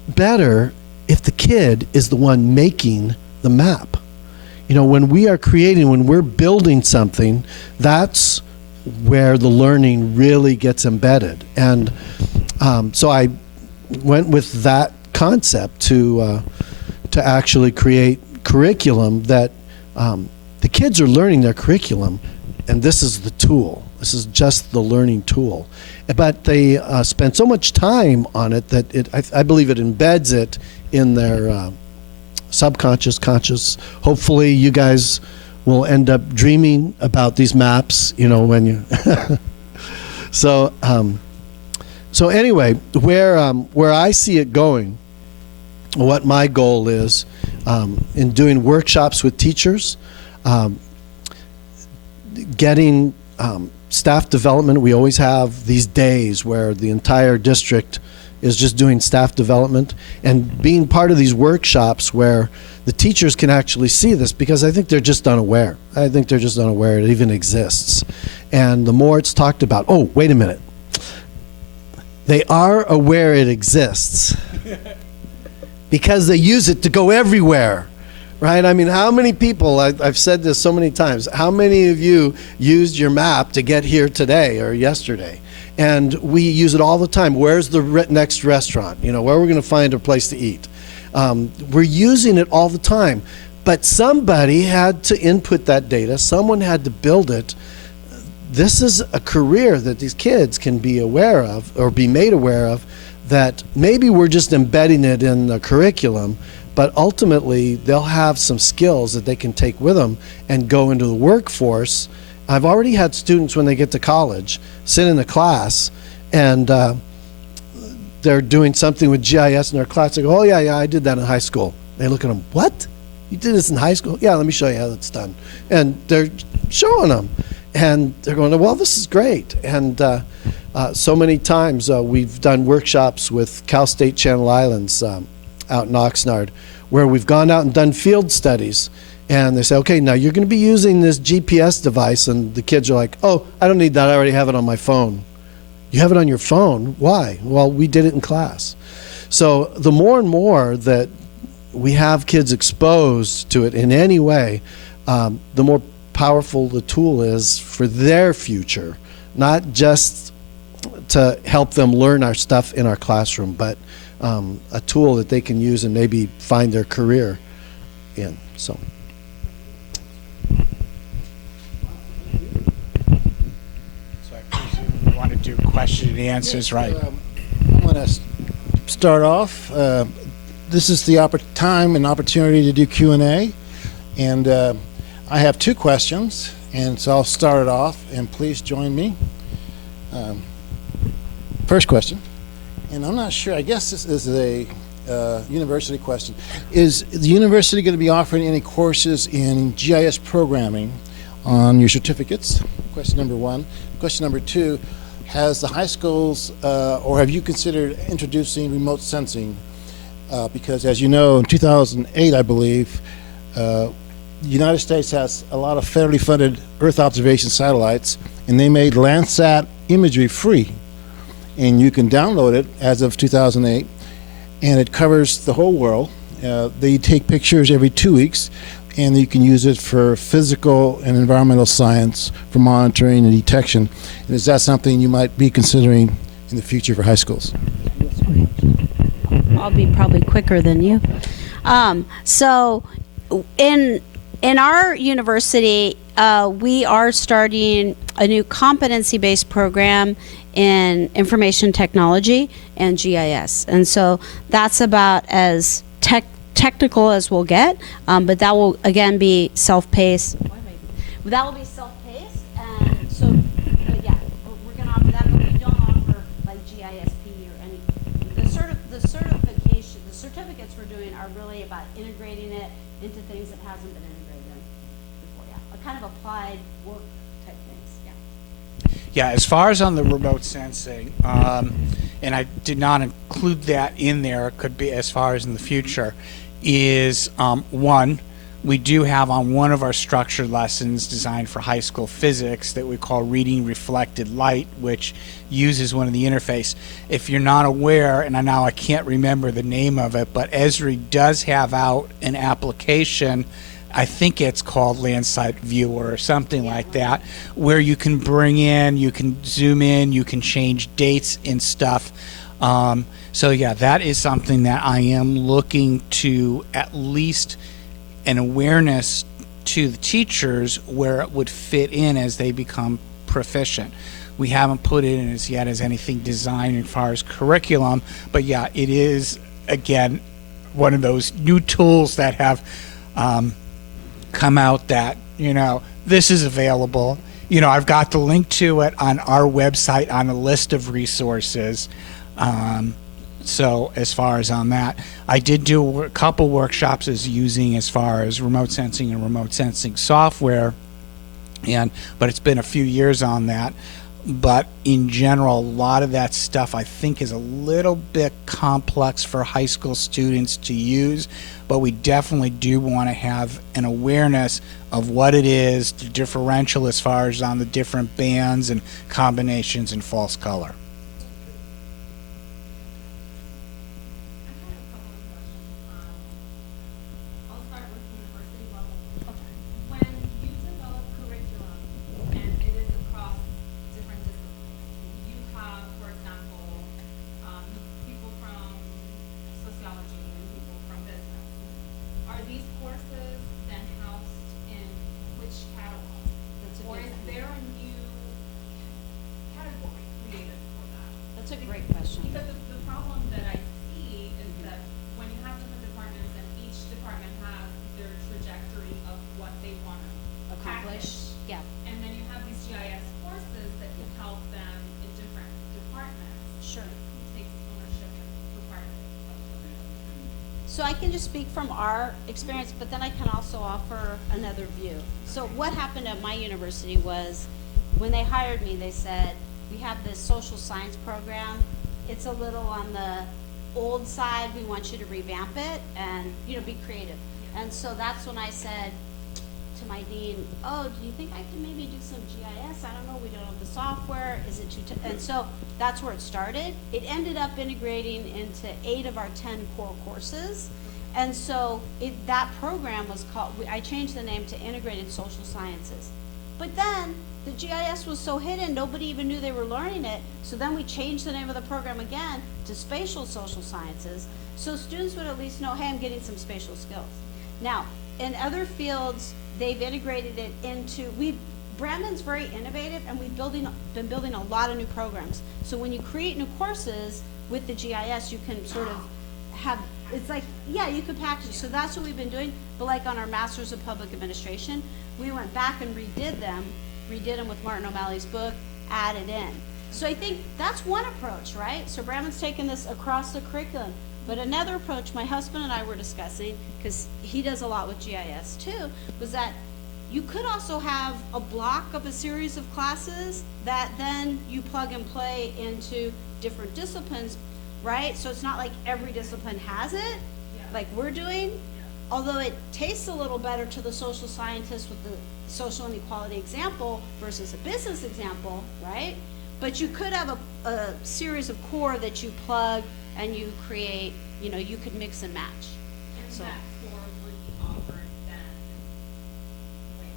better if the kid is the one making the map? When we are creating, when we're building something, that's where the learning really gets embedded. And so I went with that concept to actually create curriculum that the kids are learning their curriculum, and this is the tool. This is just the learning tool. But they spend so much time on it that I believe it embeds it in their subconscious, conscious. Hopefully you guys will end up dreaming about these maps, when you so anyway, where I see it going, what my goal is in doing workshops with teachers, getting staff development. We always have these days where the entire district is just doing staff development, and being part of these workshops where the teachers can actually see this, because I think they're just unaware. I think they're just unaware it even exists. And the more it's talked about, oh, wait a minute. They are aware it exists because they use it to go everywhere, right? I mean, how many people, I've said this so many times, how many of you used your map to get here today or yesterday? And we use it all the time. Where's the next restaurant? Where we're going to find a place to eat. We're using it all the time. But somebody had to input that data. Someone had to build it. This is a career that these kids can be aware of, or be made aware of, that maybe we're just embedding it in the curriculum, but ultimately they'll have some skills that they can take with them and go into the workforce. I've already had students when they get to college sit in a class and they're doing something with GIS in their class. They go, oh yeah, I did that in high school. They look at them, what? You did this in high school? Yeah, let me show you how that's done. And they're showing them. And they're going, well, this is great. And so many times we've done workshops with Cal State Channel Islands out in Oxnard, where we've gone out and done field studies. And they say, okay, now you're going to be using this GPS device. And the kids are like, oh, I don't need that. I already have it on my phone. You have it on your phone? Why? Well, we did it in class. So the more and more that we have kids exposed to it in any way, the more powerful the tool is for their future, not just to help them learn our stuff in our classroom, but a tool that they can use and maybe find their career in. So. I want to do question and answers, right? I'm going to start off. This is the time and opportunity to do Q&A, and I have two questions, and so I'll start it off, and please join me. First question, and I'm not sure, I guess this is a university question. Is the university going to be offering any courses in GIS programming on your certificates? Question number one. Question number two, has the high schools, or have you considered introducing remote sensing? Because as you know, in 2008, I believe, the United States has a lot of federally funded Earth observation satellites, and they made Landsat imagery free. And you can download it as of 2008, and it covers the whole world. They take pictures every 2 weeks, and you can use it for physical and environmental science, for monitoring and detection. And is that something you might be considering in the future for high schools? I'll be probably quicker than you. So in our university, we are starting a new competency-based program in information technology and GIS. And so that's about as technical as we'll get, but that will, again, be self-paced. That will be self-paced, and so, but yeah, we're going to offer that, but we don't offer like GISP or any. The certification, the certificates we're doing are really about integrating it into things that hasn't been integrated in before. Yeah, a kind of applied work type things. Yeah. Yeah, as far as on the remote sensing, and I did not include that in there, it could be as far as in the future, is one, we do have on one of our structured lessons designed for high school physics that we call reading reflected light, which uses one of the interface. If you're not aware, and now I can't remember the name of it, but Esri does have out an application, I think it's called Landsat Viewer or something like that, where you can bring in, you can zoom in, you can change dates and stuff. So yeah, that is something that I am looking to at least an awareness to the teachers where it would fit in as they become proficient. We haven't put it in as yet as anything designed as far as curriculum, but yeah, it is, again, one of those new tools that have come out that, this is available. I've got the link to it on our website on a list of resources. So as far as on that, I did do a couple workshops as far as remote sensing and remote sensing software, but it's been a few years on that. But in general, a lot of that stuff I think is a little bit complex for high school students to use, but we definitely do want to have an awareness of what it is, the differential as far as on the different bands and combinations and false color. I'll start with university level. When you develop curriculum and it is across different disciplines, you have, for example, people from sociology and people from business. Are these courses then housed in which catalog? Or is there a new category created for that? That's a great question. Because the problem that I see is that when you have different departments and each department has their trajectory of what they want to Accomplish, yeah. and then you have these GIS courses that can help them in different departments. Sure. Who takes ownership and requirement of it? So I can just speak from our experience, but then I can also offer another view. So what happened at my university was, when they hired me, they said, we have this social science program. It's a little on the old side. We want you to revamp it and, be creative. And so that's when I said to my dean, oh, do you think I can maybe do some GIS? I don't know, we don't have the software. Is it too and so that's where it started. It ended up integrating into 8 of our 10 core courses. And so that program was called, I changed the name to Integrated Social Sciences. But then the GIS was so hidden, nobody even knew they were learning it. So then we changed the name of the program again to Spatial Social Sciences, so students would at least know, hey, I'm getting some spatial skills. Now, in other fields, they've integrated it into, Brandon's very innovative, and we've been building a lot of new programs. So when you create new courses with the GIS, you can sort of have, it's like, yeah, you can package it. So that's what we've been doing. But like on our Masters of Public Administration, we went back and redid them with Martin O'Malley's book, added in. So I think that's one approach, right? So Brandon's taken this across the curriculum. But another approach my husband and I were discussing, because he does a lot with GIS too, was that you could also have a block of a series of classes that then you plug and play into different disciplines, right? So it's not like every discipline has it, like we're doing, although it tastes a little better to the social scientist with the social inequality example versus a business example, right? But you could have a series of core that you plug and you create, you could mix and match. And So that core would be offered then?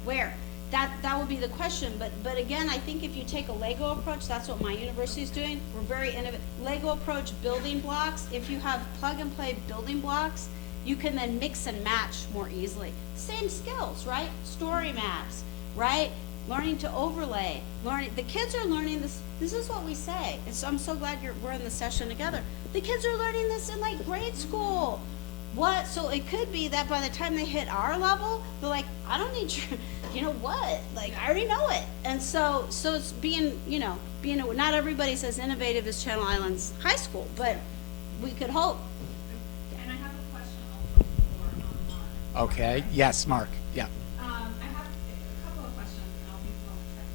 where? That would be the question, but again, I think if you take a Lego approach, that's what my university is doing. We're very innovative. Lego approach building blocks. If you have plug and play building blocks, you can then mix and match more easily. Same skills, right? Story maps, right? Learning to overlay, the kids are learning this. This is what we say. And so I'm so glad we're in the session together. The kids are learning this in like grade school. What? So it could be that by the time they hit our level, they're like, I don't need your, what? Like, I already know it. And so it's being, not everybody says innovative is Channel Islands High School, but we could hope. And I have a question also for Mark. Okay. Yes, Mark. Yeah. I have a couple of questions, and I'll be quick.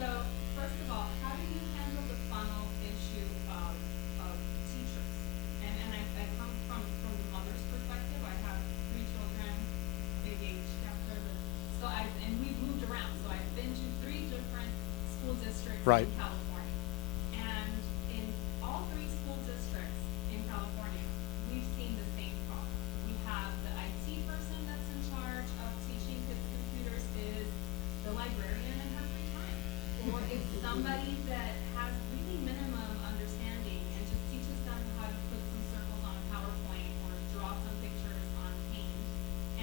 So, first of all, how do you handle the funnel issue of teachers? And I come from the mother's perspective. I have 3 children, big age after and we've moved around. So I've been to 3 different school districts Right. in California. And in all 3 school districts in California, we've seen the same problem. We have the IT person that's in charge of teaching kids computers is the librarian and has free time. Or it's somebody that has really minimum understanding and just teaches them how to put some circles on a PowerPoint or draw some pictures on Paint.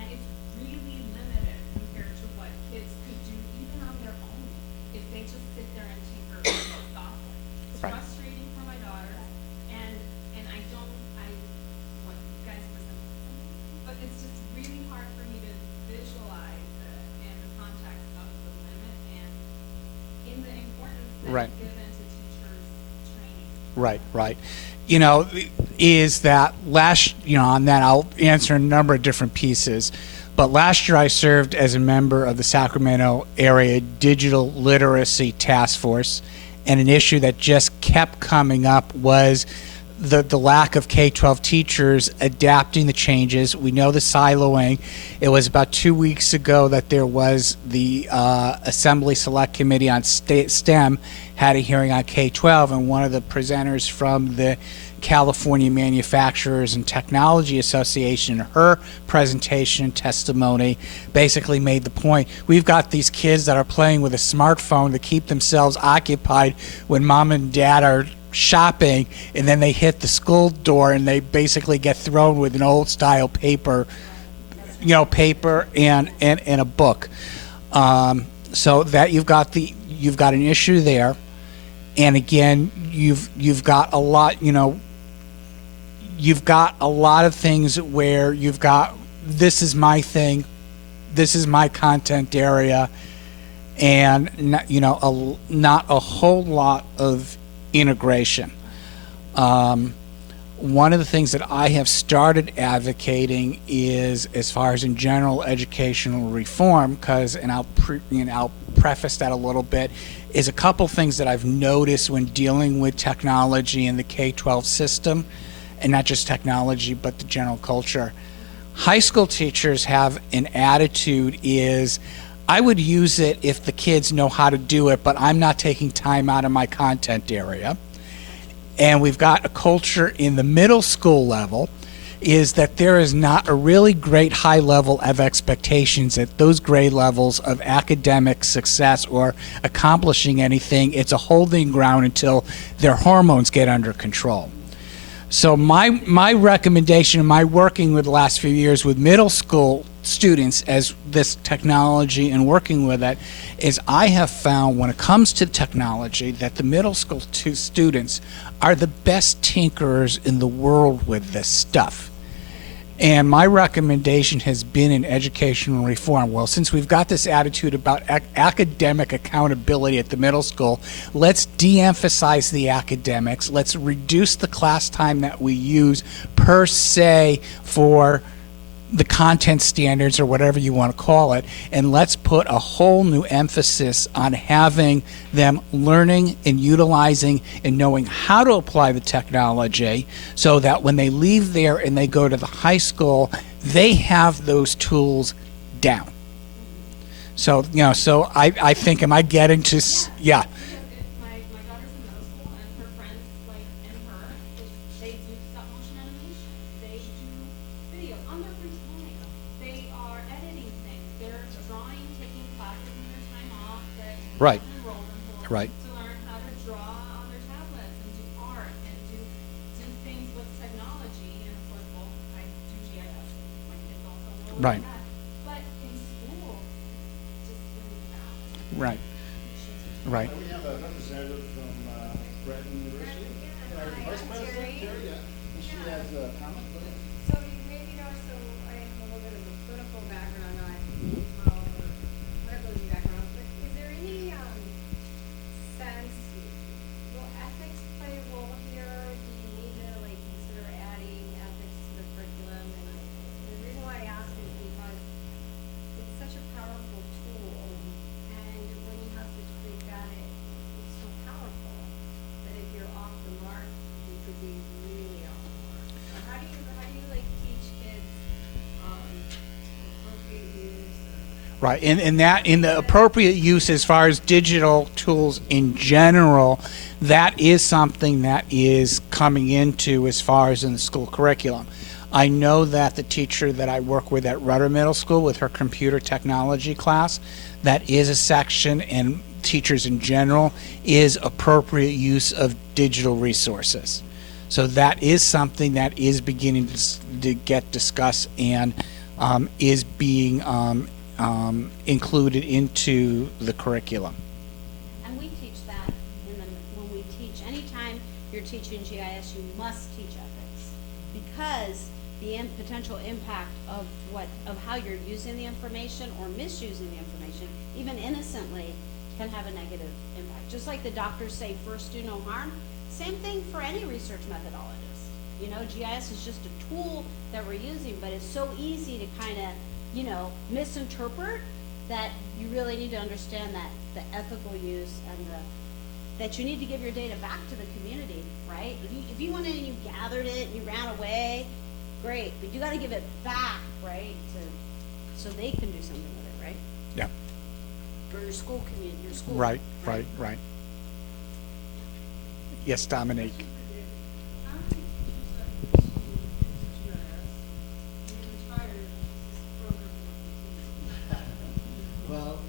And it's really limited compared to what kids could do even on their own if they just sit there and tinker with Right. You know, is that on that I'll answer a number of different pieces. But last year I served as a member of the Sacramento Area Digital Literacy Task Force, and an issue that just kept coming up was the lack of K-12 teachers adapting the changes. We know the siloing. It was about 2 weeks ago that there was the Assembly Select Committee on STEM had a hearing on K-12, and one of the presenters from the California Manufacturers and Technology Association, her presentation and testimony basically made the point, we've got these kids that are playing with a smartphone to keep themselves occupied when mom and dad are shopping, and then they hit the school door and they basically get thrown with an old style paper and a book. So that you've got an issue there, and again you've got a lot, you've got a lot of things where you've got, this is my thing, this is my content area, and not a whole lot of integration. One of the things that I have started advocating is, as far as in general educational reform, and I'll preface that a little bit, is a couple things that I've noticed when dealing with technology in the K-12 system, and not just technology, but the general culture. High school teachers have an attitude is, I would use it if the kids know how to do it, but I'm not taking time out of my content area. And we've got a culture in the middle school level is that there is not a really great high level of expectations at those grade levels of academic success or accomplishing anything. It's a holding ground until their hormones get under control. So my recommendation in my working with the last few years with middle school students as this technology and working with it is, I have found when it comes to technology that the middle school students are the best tinkerers in the world with this stuff. And my recommendation has been in educational reform. Well, since we've got this attitude about academic accountability at the middle school, let's de-emphasize the academics. Let's reduce the class time that we use per se for the content standards or whatever you want to call it, and let's put a whole new emphasis on having them learning and utilizing and knowing how to apply the technology, so that when they leave there and they go to the high school, they have those tools down. So I think, am I getting to yeah. My daughter's in middle school, and her friends, and her, they do stop motion animation. They do video on their free time. They are editing things. They're drawing, taking classes in their time off that Right. enroll them for, Right. to learn how to draw on their tablets and do art and do things with technology. And of course, well, I do GIS. My kids also know Right. that. But in school, just really fast. Right. Right. We have a representative from Breton University. Vice President Terry, and she has a comment. Go ahead. So you maybe know, so I have a little bit of a political background, not medical background, but is there any sense, will ethics play a role here? Do you need to consider adding ethics to the curriculum? And the reason why I ask is because it's such a powerful tool, and when you have such big data, it's so powerful that if you're off the mark, you could be really off the mark. So how do you teach kids appropriate use? Right, and in the appropriate use as far as digital tools in general, that is something that is coming into as far as in the school curriculum. I know that the teacher that I work with at Rudder Middle School with her computer technology class, that is a section, and teachers in general, is appropriate use of digital resources. So that is something that is beginning to get discussed and is being included into the curriculum. And we teach that when we teach, anytime you're teaching GIS, you must teach ethics, because the potential impact of how you're using the information or misusing the information, even innocently, can have a negative impact. just like the doctors say, first do no harm, same thing for any research methodologist. You know, GIS is just a tool that we're using, but it's so easy to kind of, you know, misinterpret that you really need to understand that the ethical use and that you need to give your data back to the community, right? If you went in and you gathered it and you ran away, great, but you got to give it back, right, so they can do something with it, right? Yeah. For your school community, your school. Right. Yes, Dominique. How many teachers at your school use GIS? You're retired, this program will continue. Well,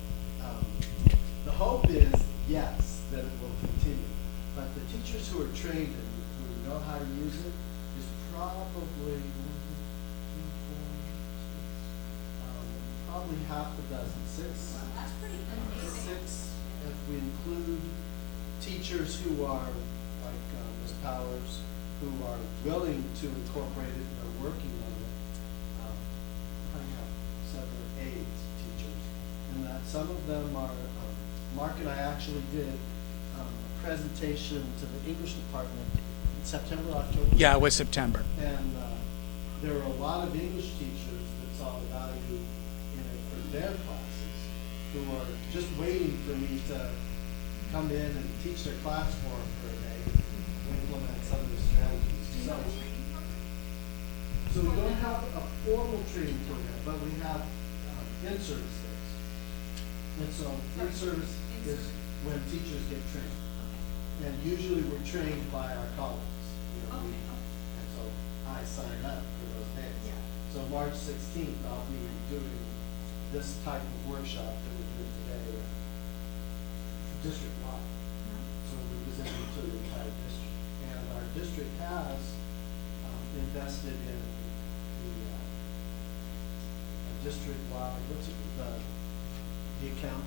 the hope is, yes, that it will continue. But the teachers who are trained and who know how to use it is probably probably half a dozen, six. That's pretty amazing. Six, if we include teachers who are, like Ms. Powers, who are willing to incorporate it and are working on it. I have 7 or 8 teachers, and that some of them are, Mark and I actually did a presentation to the English department in September, October. Yeah, it was September. And there were a lot of English teachers that saw the value in it for their classes, who are just waiting for me to come in and teach their class for them for a day and implement some of the strategies. So we don't have a formal training program, but we have in-service days. And so in-service is when teachers get trained. And usually we're trained by our colleagues. You know, and so I sign up for those days. So March 16th, I'll be doing this type of workshop that we're doing today, district-wide. So we're presenting to the entire district. And our district has invested in the district-wide, what's it, the account,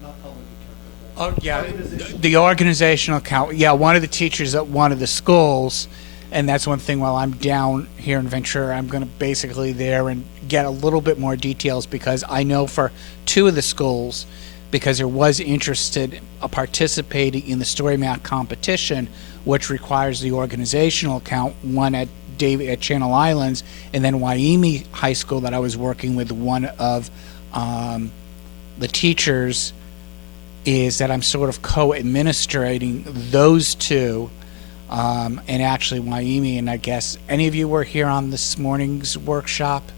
not public account, but Oh, yeah, organizational. the organizational account. Yeah, one of the teachers at one of the schools, and that's one thing while I'm down here in Ventura, I'm going to basically there and get a little bit more details, because I know for 2 of the schools, because there was interested participating in the story map competition, which requires the organizational account, one at Channel Islands, and then Waimi High School that I was working with, one of the teachers is that I'm sort of co-administrating those 2, and actually Waimi, and I guess any of you were here on this morning's workshop?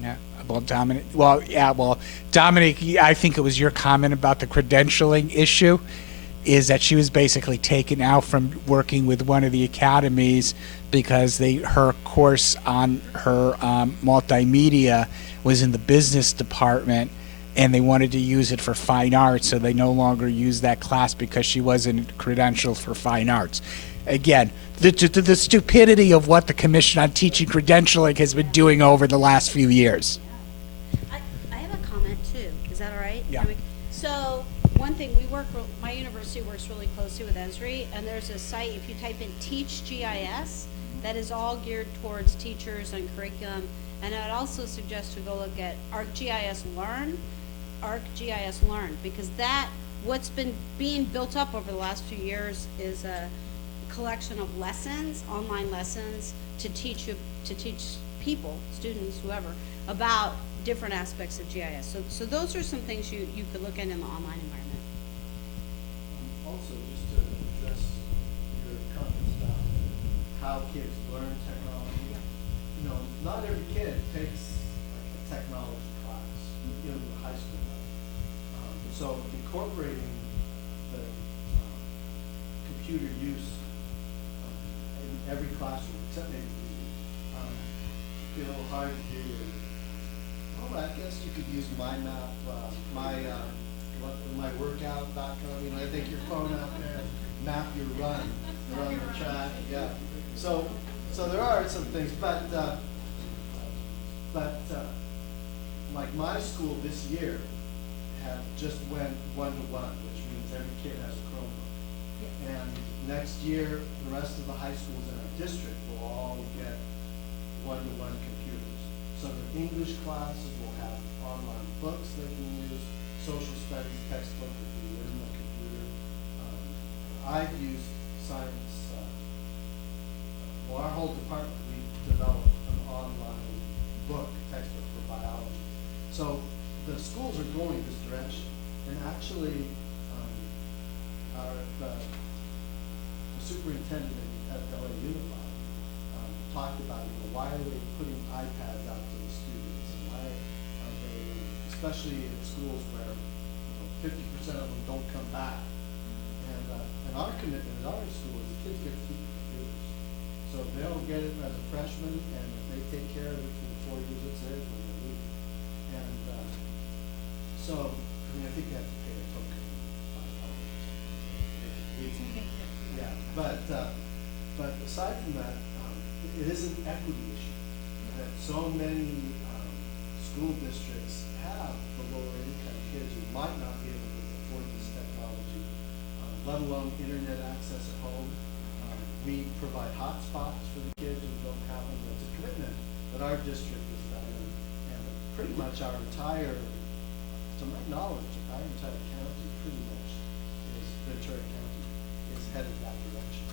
No. Well, Dominic, Dominic, I think it was your comment about the credentialing issue, is that she was basically taken out from working with one of the academies because her course on her multimedia was in the business department, and they wanted to use it for fine arts, so they no longer use that class because she wasn't credentialed for fine arts. Again, the stupidity of what the Commission on Teaching Credentialing has been doing over the last few years. I have a comment too. Is that all right? Yeah. I mean, so one thing, my university works really closely with Esri, and there's a site, if you type in Teach GIS, that is all geared towards teachers and curriculum. And I'd also suggest to go look at ArcGIS Learn, because what's been being built up over the last few years is a collection of lessons, online lessons, to teach people, students, whoever, about different aspects of GIS. So those are some things you could look at in the online environment. Also, just to address your comments about how kids learn technology, you know, not every kid takes like a technology class in the high school level. So incorporating the computer use in every classroom, except maybe be a little hard to do. Well, I guess you could use my map, my workout.com, you know, I think your phone out there, map your run, the track, yeah. So there are some things, but like my school this year have just went 1-to-1, which means every kid has a Chromebook. And next year, the rest of the high schools in our district will all get 1-to-1 computers. So the English classes will have online books they can use, social studies textbook will be I've used science, well, our whole department, we developed an online book, textbook for biology. So the schools are going this direction. And actually, the superintendent at LA Unified talked about, why are they putting iPads out to the students? And why are they, especially in schools where 50% of them don't come back? And our commitment at our school is the kids get to keep the computers. So they'll get it as a freshman, and if they take care of it for the 4 years it's theirs when they leave. And so, I think they have to pay a token $5. Yeah, but aside from that, it is an equity issue that so many school districts have the lower income kids who might not be able to afford this technology, let alone internet access at home. We provide hotspots for the kids who don't have them. It's a commitment that our district has done, and pretty much our entire, to my knowledge, our entire county pretty much is, Ventura County is headed that direction.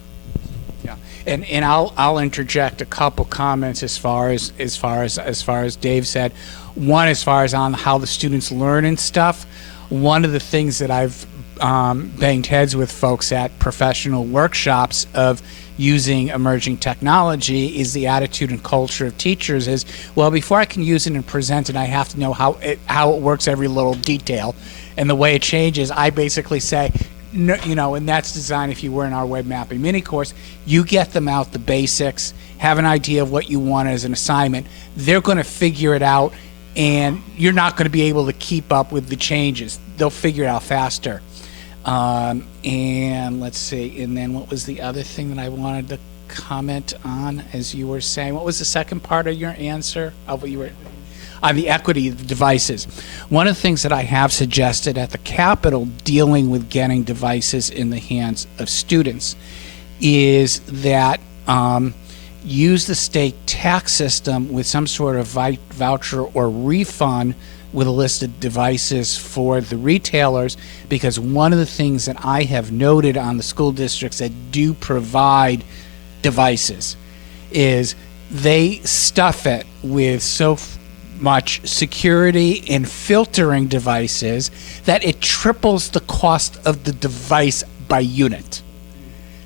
Yeah, and I'll interject a couple comments as far as Dave said. One, as far as on how the students learn and stuff. One of the things that I've banged heads with folks at professional workshops of using emerging technology is the attitude and culture of teachers is, well, before I can use it and present it, I have to know how it works, every little detail, and the way it changes. I basically say, no, and that's designed, if you were in our web mapping mini course, you get them out the basics, have an idea of what you want as an assignment. They're going to figure it out, and you're not going to be able to keep up with the changes. They'll figure it out faster. And let's see, and then what was the other thing that I wanted to comment on as you were saying? What was the second part of your answer of what you were on the equity of devices? One of the things that I have suggested at the Capitol dealing with getting devices in the hands of students is that use the state tax system with some sort of voucher or refund with a list of devices for the retailers, because one of the things that I have noted on the school districts that do provide devices is they stuff it with so much security and filtering devices that it triples the cost of the device by unit.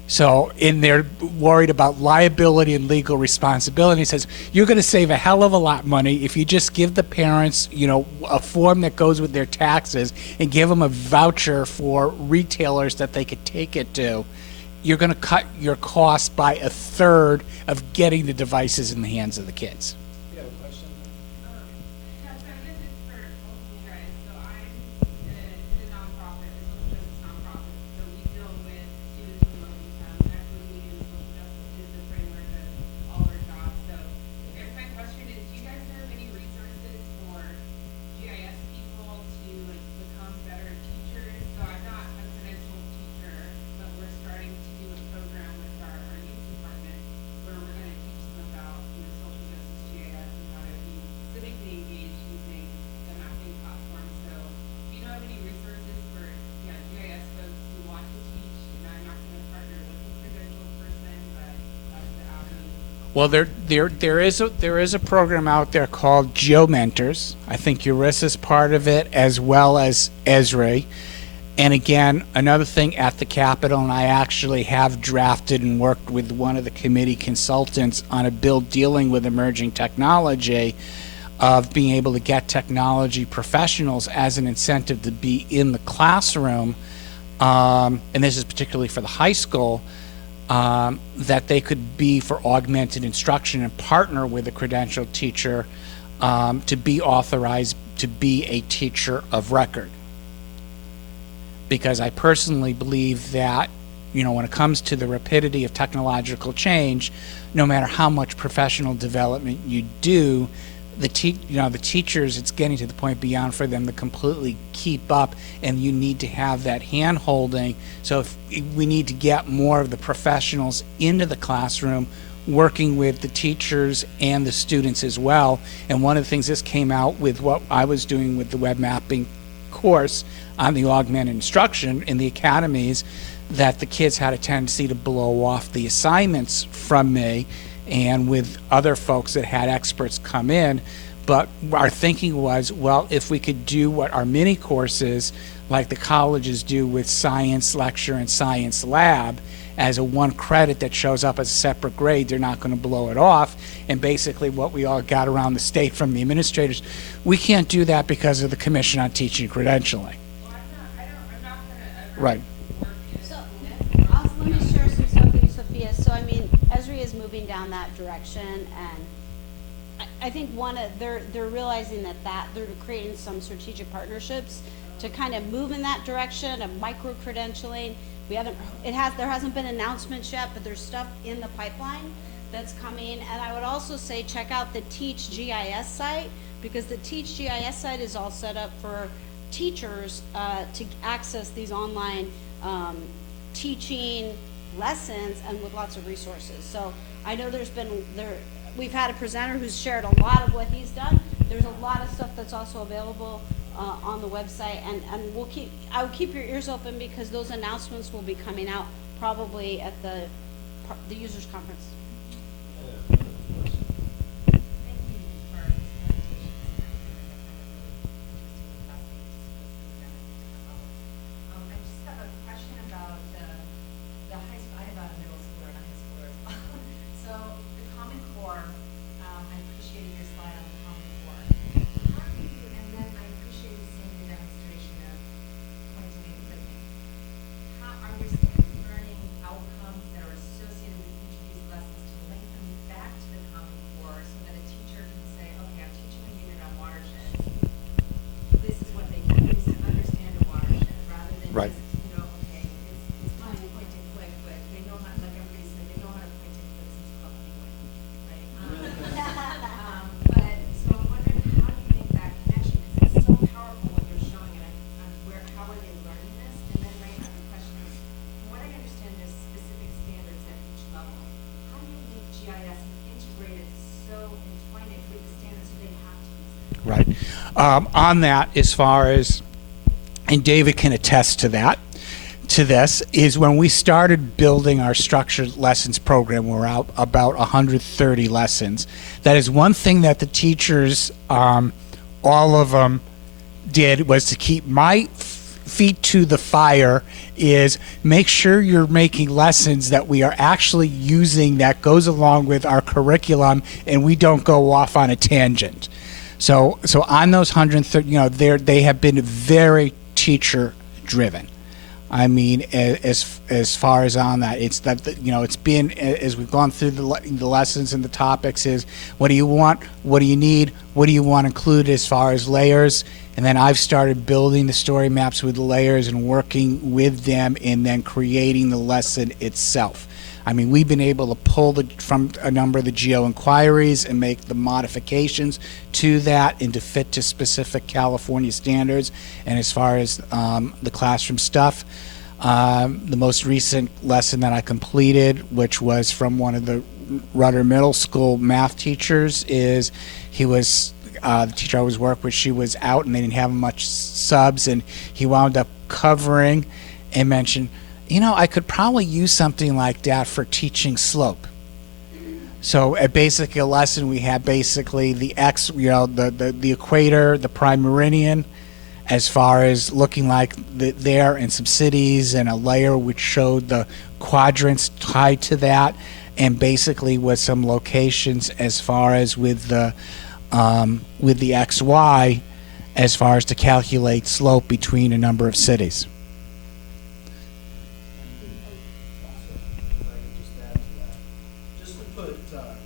So, and they're worried about liability and legal responsibility. It says you're going to save a hell of a lot of money if you just give the parents, a form that goes with their taxes and give them a voucher for retailers that they could take it to. You're going to cut your costs by a third of getting the devices in the hands of the kids. Yeah, so I guess it's for both of you guys. So I'm in a nonprofit, a social justice nonprofit. So we deal with students with low income. Equity and social justice is the framework of all our jobs. So I guess my question is, do you guys know of any resources for GIS people to become better teachers? So I'm not a credentialed teacher, but we're starting to do a program with our youth department where we're going to teach them about social justice GIS and how to be civically engaged using the mapping platform. So do you know of any resources for GIS folks who want to teach? And I'm not going to partner with a credentialed person, but that's the avenue. Well, there is a program out there called GeoMentors. I think Eurissa's part of it, as well as Esri. And again, another thing at the Capitol, and I actually have drafted and worked with one of the committee consultants on a bill dealing with emerging technology, of being able to get technology professionals as an incentive to be in the classroom, and this is particularly for the high school, that they could be for augmented instruction and partner with a credentialed teacher to be authorized to be a teacher of record. Because I personally believe that, when it comes to the rapidity of technological change, no matter how much professional development you do, the teachers, it's getting to the point beyond for them to completely keep up, and you need to have that hand holding. So if we need to get more of the professionals into the classroom, working with the teachers and the students as well. And one of the things this came out with what I was doing with the web mapping course on the augmented instruction in the academies, that the kids had a tendency to blow off the assignments from me and with other folks that had experts come in. But our thinking was, well, if we could do what our mini courses, like the colleges do with science lecture and science lab, as a 1 credit that shows up as a separate grade, they're not going to blow it off. And basically what we all got around the state from the administrators, we can't do that because of the Commission on Teaching and Credentialing. Right. So, also, let me share some stuff with you, Sophia. So, I mean, Esri is moving down that direction, and I think they're realizing that they're creating some strategic partnerships to kind of move in that direction of micro-credentialing. There hasn't been announcements yet, but there's stuff in the pipeline that's coming. And I would also say check out the Teach GIS site, because the Teach GIS site is all set up for teachers to access these online teaching lessons and with lots of resources. So I know we've had a presenter who's shared a lot of what he's done. There's a lot of stuff that's also available on the website, and I would keep your ears open, because those announcements will be coming out probably at the users conference. I just have a question about the high school. I have a middle schooler and a high schooler as well. So the Common Core, I appreciated your slide on the Common Core. How do you, and then I appreciated seeing the demonstration of pointing and clicking. How are there standard learning outcomes that are associated with each of these lessons to link them back to the Common Core so that a teacher can say, okay, I'm teaching a unit on watershed. This is what they can use to understand a watershed, rather than Right. just, you know, okay, it's fine to point and click, but they know how, like everybody said, they know how to point and click since Club Penguin, right? But, so I'm wondering, how do you make that connection? Because it's so powerful what you're showing, and how are they learning this? And then my other question is, from what I understand, there's specific standards at each level. How do you make GIS and integrate it so entwine it with the standards so they have to use it? Right. On that, as far as, and David can attest to this, is when we started building our structured lessons program, we're out about 130 lessons. That is one thing that the teachers, all of them, did, was to keep my feet to the fire, is make sure you're making lessons that we are actually using that goes along with our curriculum, and we don't go off on a tangent. So on those 130, they have been very teacher driven. I mean, as far as on that, it's that, it's been, as we've gone through the lessons and the topics, is what do you want, what do you need, what do you want included as far as layers, and then I've started building the story maps with the layers and working with them, and then creating the lesson itself. I mean, we've been able to pull from a number of the geo inquiries and make the modifications to that and to fit to specific California standards. And as far as the classroom stuff, the most recent lesson that I completed, which was from one of the Rudder Middle School math teachers, is he was the teacher I was working with, she was out and they didn't have much subs, and he wound up covering and mentioned, I could probably use something like that for teaching slope. So at basically a lesson, we had basically the X, the equator, the prime meridian, as far as looking like there, and some cities, and a layer which showed the quadrants tied to that, and basically with some locations as far as with the XY, as far as to calculate slope between a number of cities. Just to put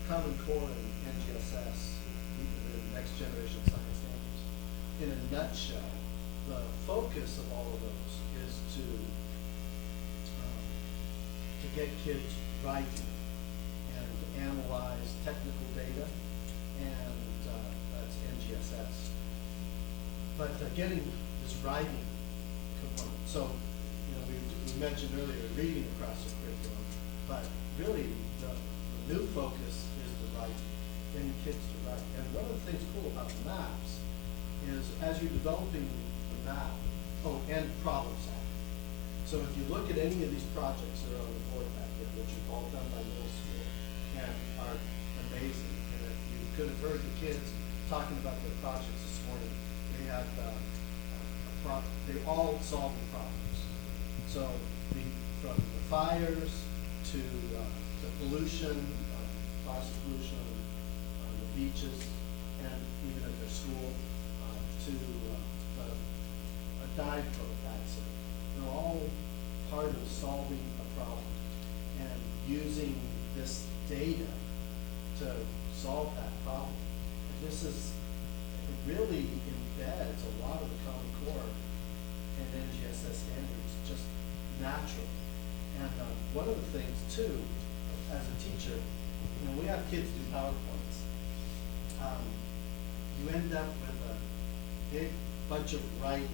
Common Core and NGSS, the next generation science standards, in a nutshell, the focus of all of those is to get kids writing and to analyze technical data, and that's NGSS. But getting this writing component, so we mentioned earlier reading across the curriculum, but really the new focus is the writing, getting kids to write. And one of the things cool about the maps is as you're developing the map, and problem solving. So if you look at any of these projects that are on the board packet, which are all done by middle school and are amazing, and if you could have heard the kids talking about their projects this morning, they have they're all solving problems. So from the fires to pollution, plastic pollution on the beaches and even at their school, to a dive boat accident. They're all part of solving a problem and using this data to solve that problem. And this is, it really embeds a lot of the Common Core and NGSS standards just naturally. And one of the things too, as a teacher, we have kids do PowerPoints. You end up with a big bunch of writing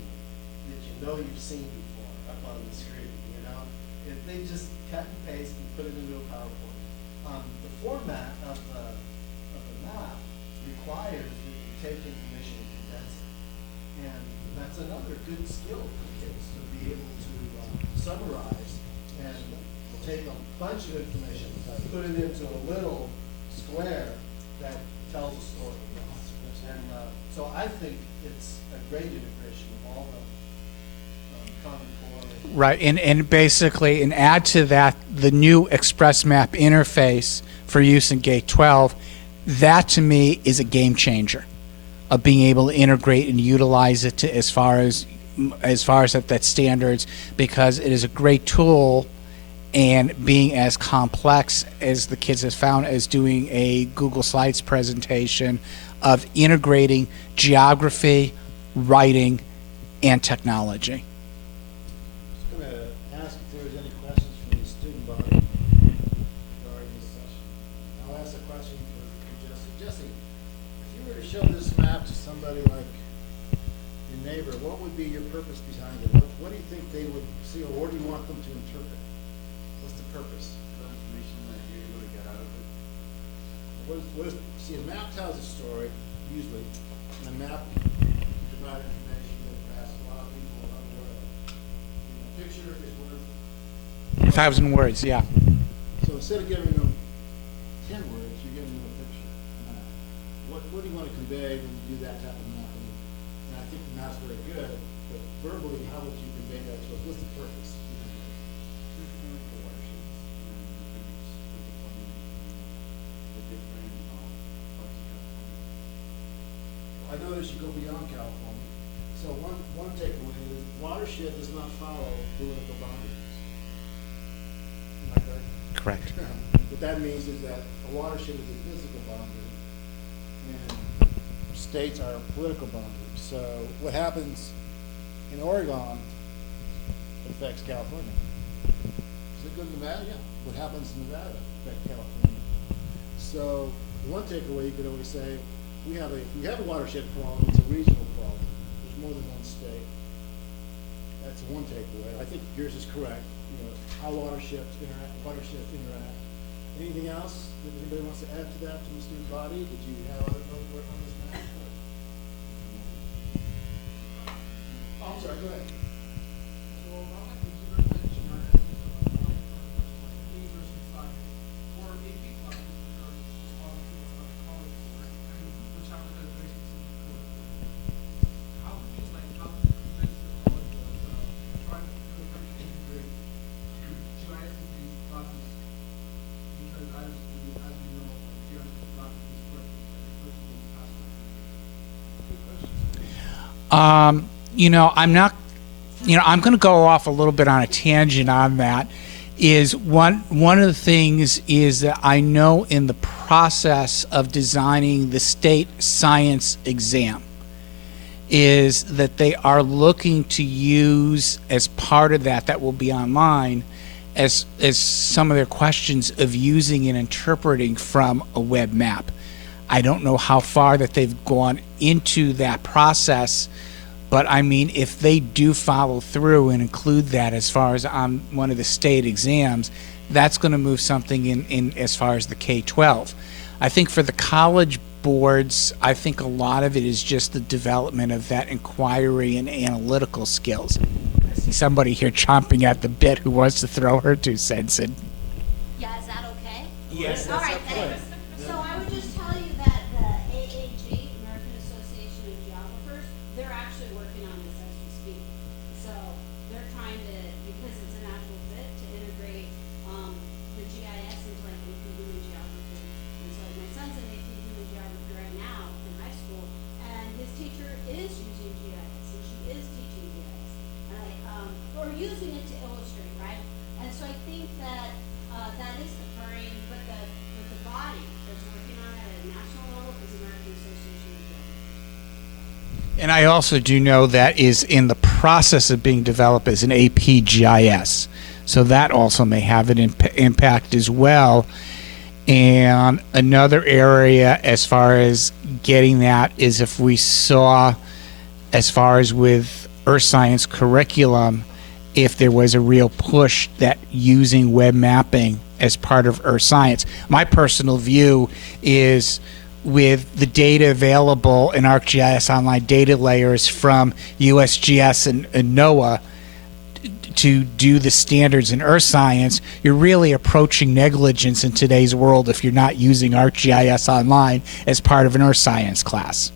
that you've seen before up on the screen, If they just cut and paste and put it into a PowerPoint. The format of the map requires that you take information and condense it. And that's another good skill for kids, to be able to summarize and take a bunch of information, put it into a little square that tells a story. And so I think it's a great integration of all the Common Core. Right, and basically, and add to that the new Express Map interface for use in K-12, that to me is a game changer of being able to integrate and utilize it to as far as that standards, because it is a great tool. And being as complex as the kids have found as doing a Google Slides presentation of integrating geography, writing, and technology. I'm going to ask if there's any questions from the student body regarding this session. I'll ask a question for Jesse. Jesse, if you were to show this map to somebody like your neighbor, what would be your purpose behind it? What do you think they would see, or what do you want them to interpret? What's the purpose? The information that you're able to get out of it. See, a map tells a story, usually, and a map provides information that perhaps a lot of people are unaware of. A picture is worth 1,000 words, yeah. So instead of giving them 10 words, you're giving them a picture, a map. What do you want to convey when you do that type of mapping? And I think the map's very good, but verbally, how would you convey that to us? What's the purpose behind it? I noticed you go beyond California. So one takeaway is watershed does not follow political boundaries. Am I correct? Correct. What that means is that a watershed is a physical boundary, and states are political boundaries. So what happens in Oregon affects California. Is it good in Nevada? Yeah. What happens in Nevada affects California. So one takeaway, you could always say, if we have a watershed problem, it's a regional problem. There's more than one state. That's one takeaway. I think yours is correct. How watersheds interact. Anything else that anybody wants to add to that from the student body? Did you have other work on this map? Oh, I'm sorry. Go ahead. So about like the mention on it, versus science, or AP classes, because it's all things like college work, which have a very specific code. How would you convince the college of trying to integrate GIS with these classes? Because as you know, GIS classes is work, like the first one past. Good question. I'm not, I'm going to go off a little bit on a tangent on that. Is one of the things is that I know in the process of designing the state science exam is that they are looking to use as part of that will be online as some of their questions of using and interpreting from a web map. I don't know how far that they've gone into that process, but I mean, if they do follow through and include that as far as on one of the state exams, that's going to move something in as far as the K-12. I think for the college boards, I think a lot of it is just the development of that inquiry and analytical skills. I see somebody here chomping at the bit who wants to throw her 2 cents in. Yeah, is that okay? Yes, All right, thanks. So I would just tell you that the AAG, American Association of Geographers, they're actually working on this as we speak. So they're trying to, because it's a natural fit, to integrate the GIS into like AP Human Geography. And so my son's in AP Human Geography right now in high school, and his teacher is using GIS, and she is teaching GIS, and or using it to illustrate, right? And so I think that that is occurring, but the body that's working on it at a national level is American Association of Geographers. And I also do know that is in the process of being developed as an AP GIS. So that also may have an impact as well. And another area as far as getting that is if we saw, as far as with earth science curriculum, if there was a real push that using web mapping as part of earth science. My personal view is with the data available in ArcGIS online data layers from USGS and NOAA to do the standards in earth science, you're really approaching negligence in today's world if you're not using ArcGIS online as part of an earth science class.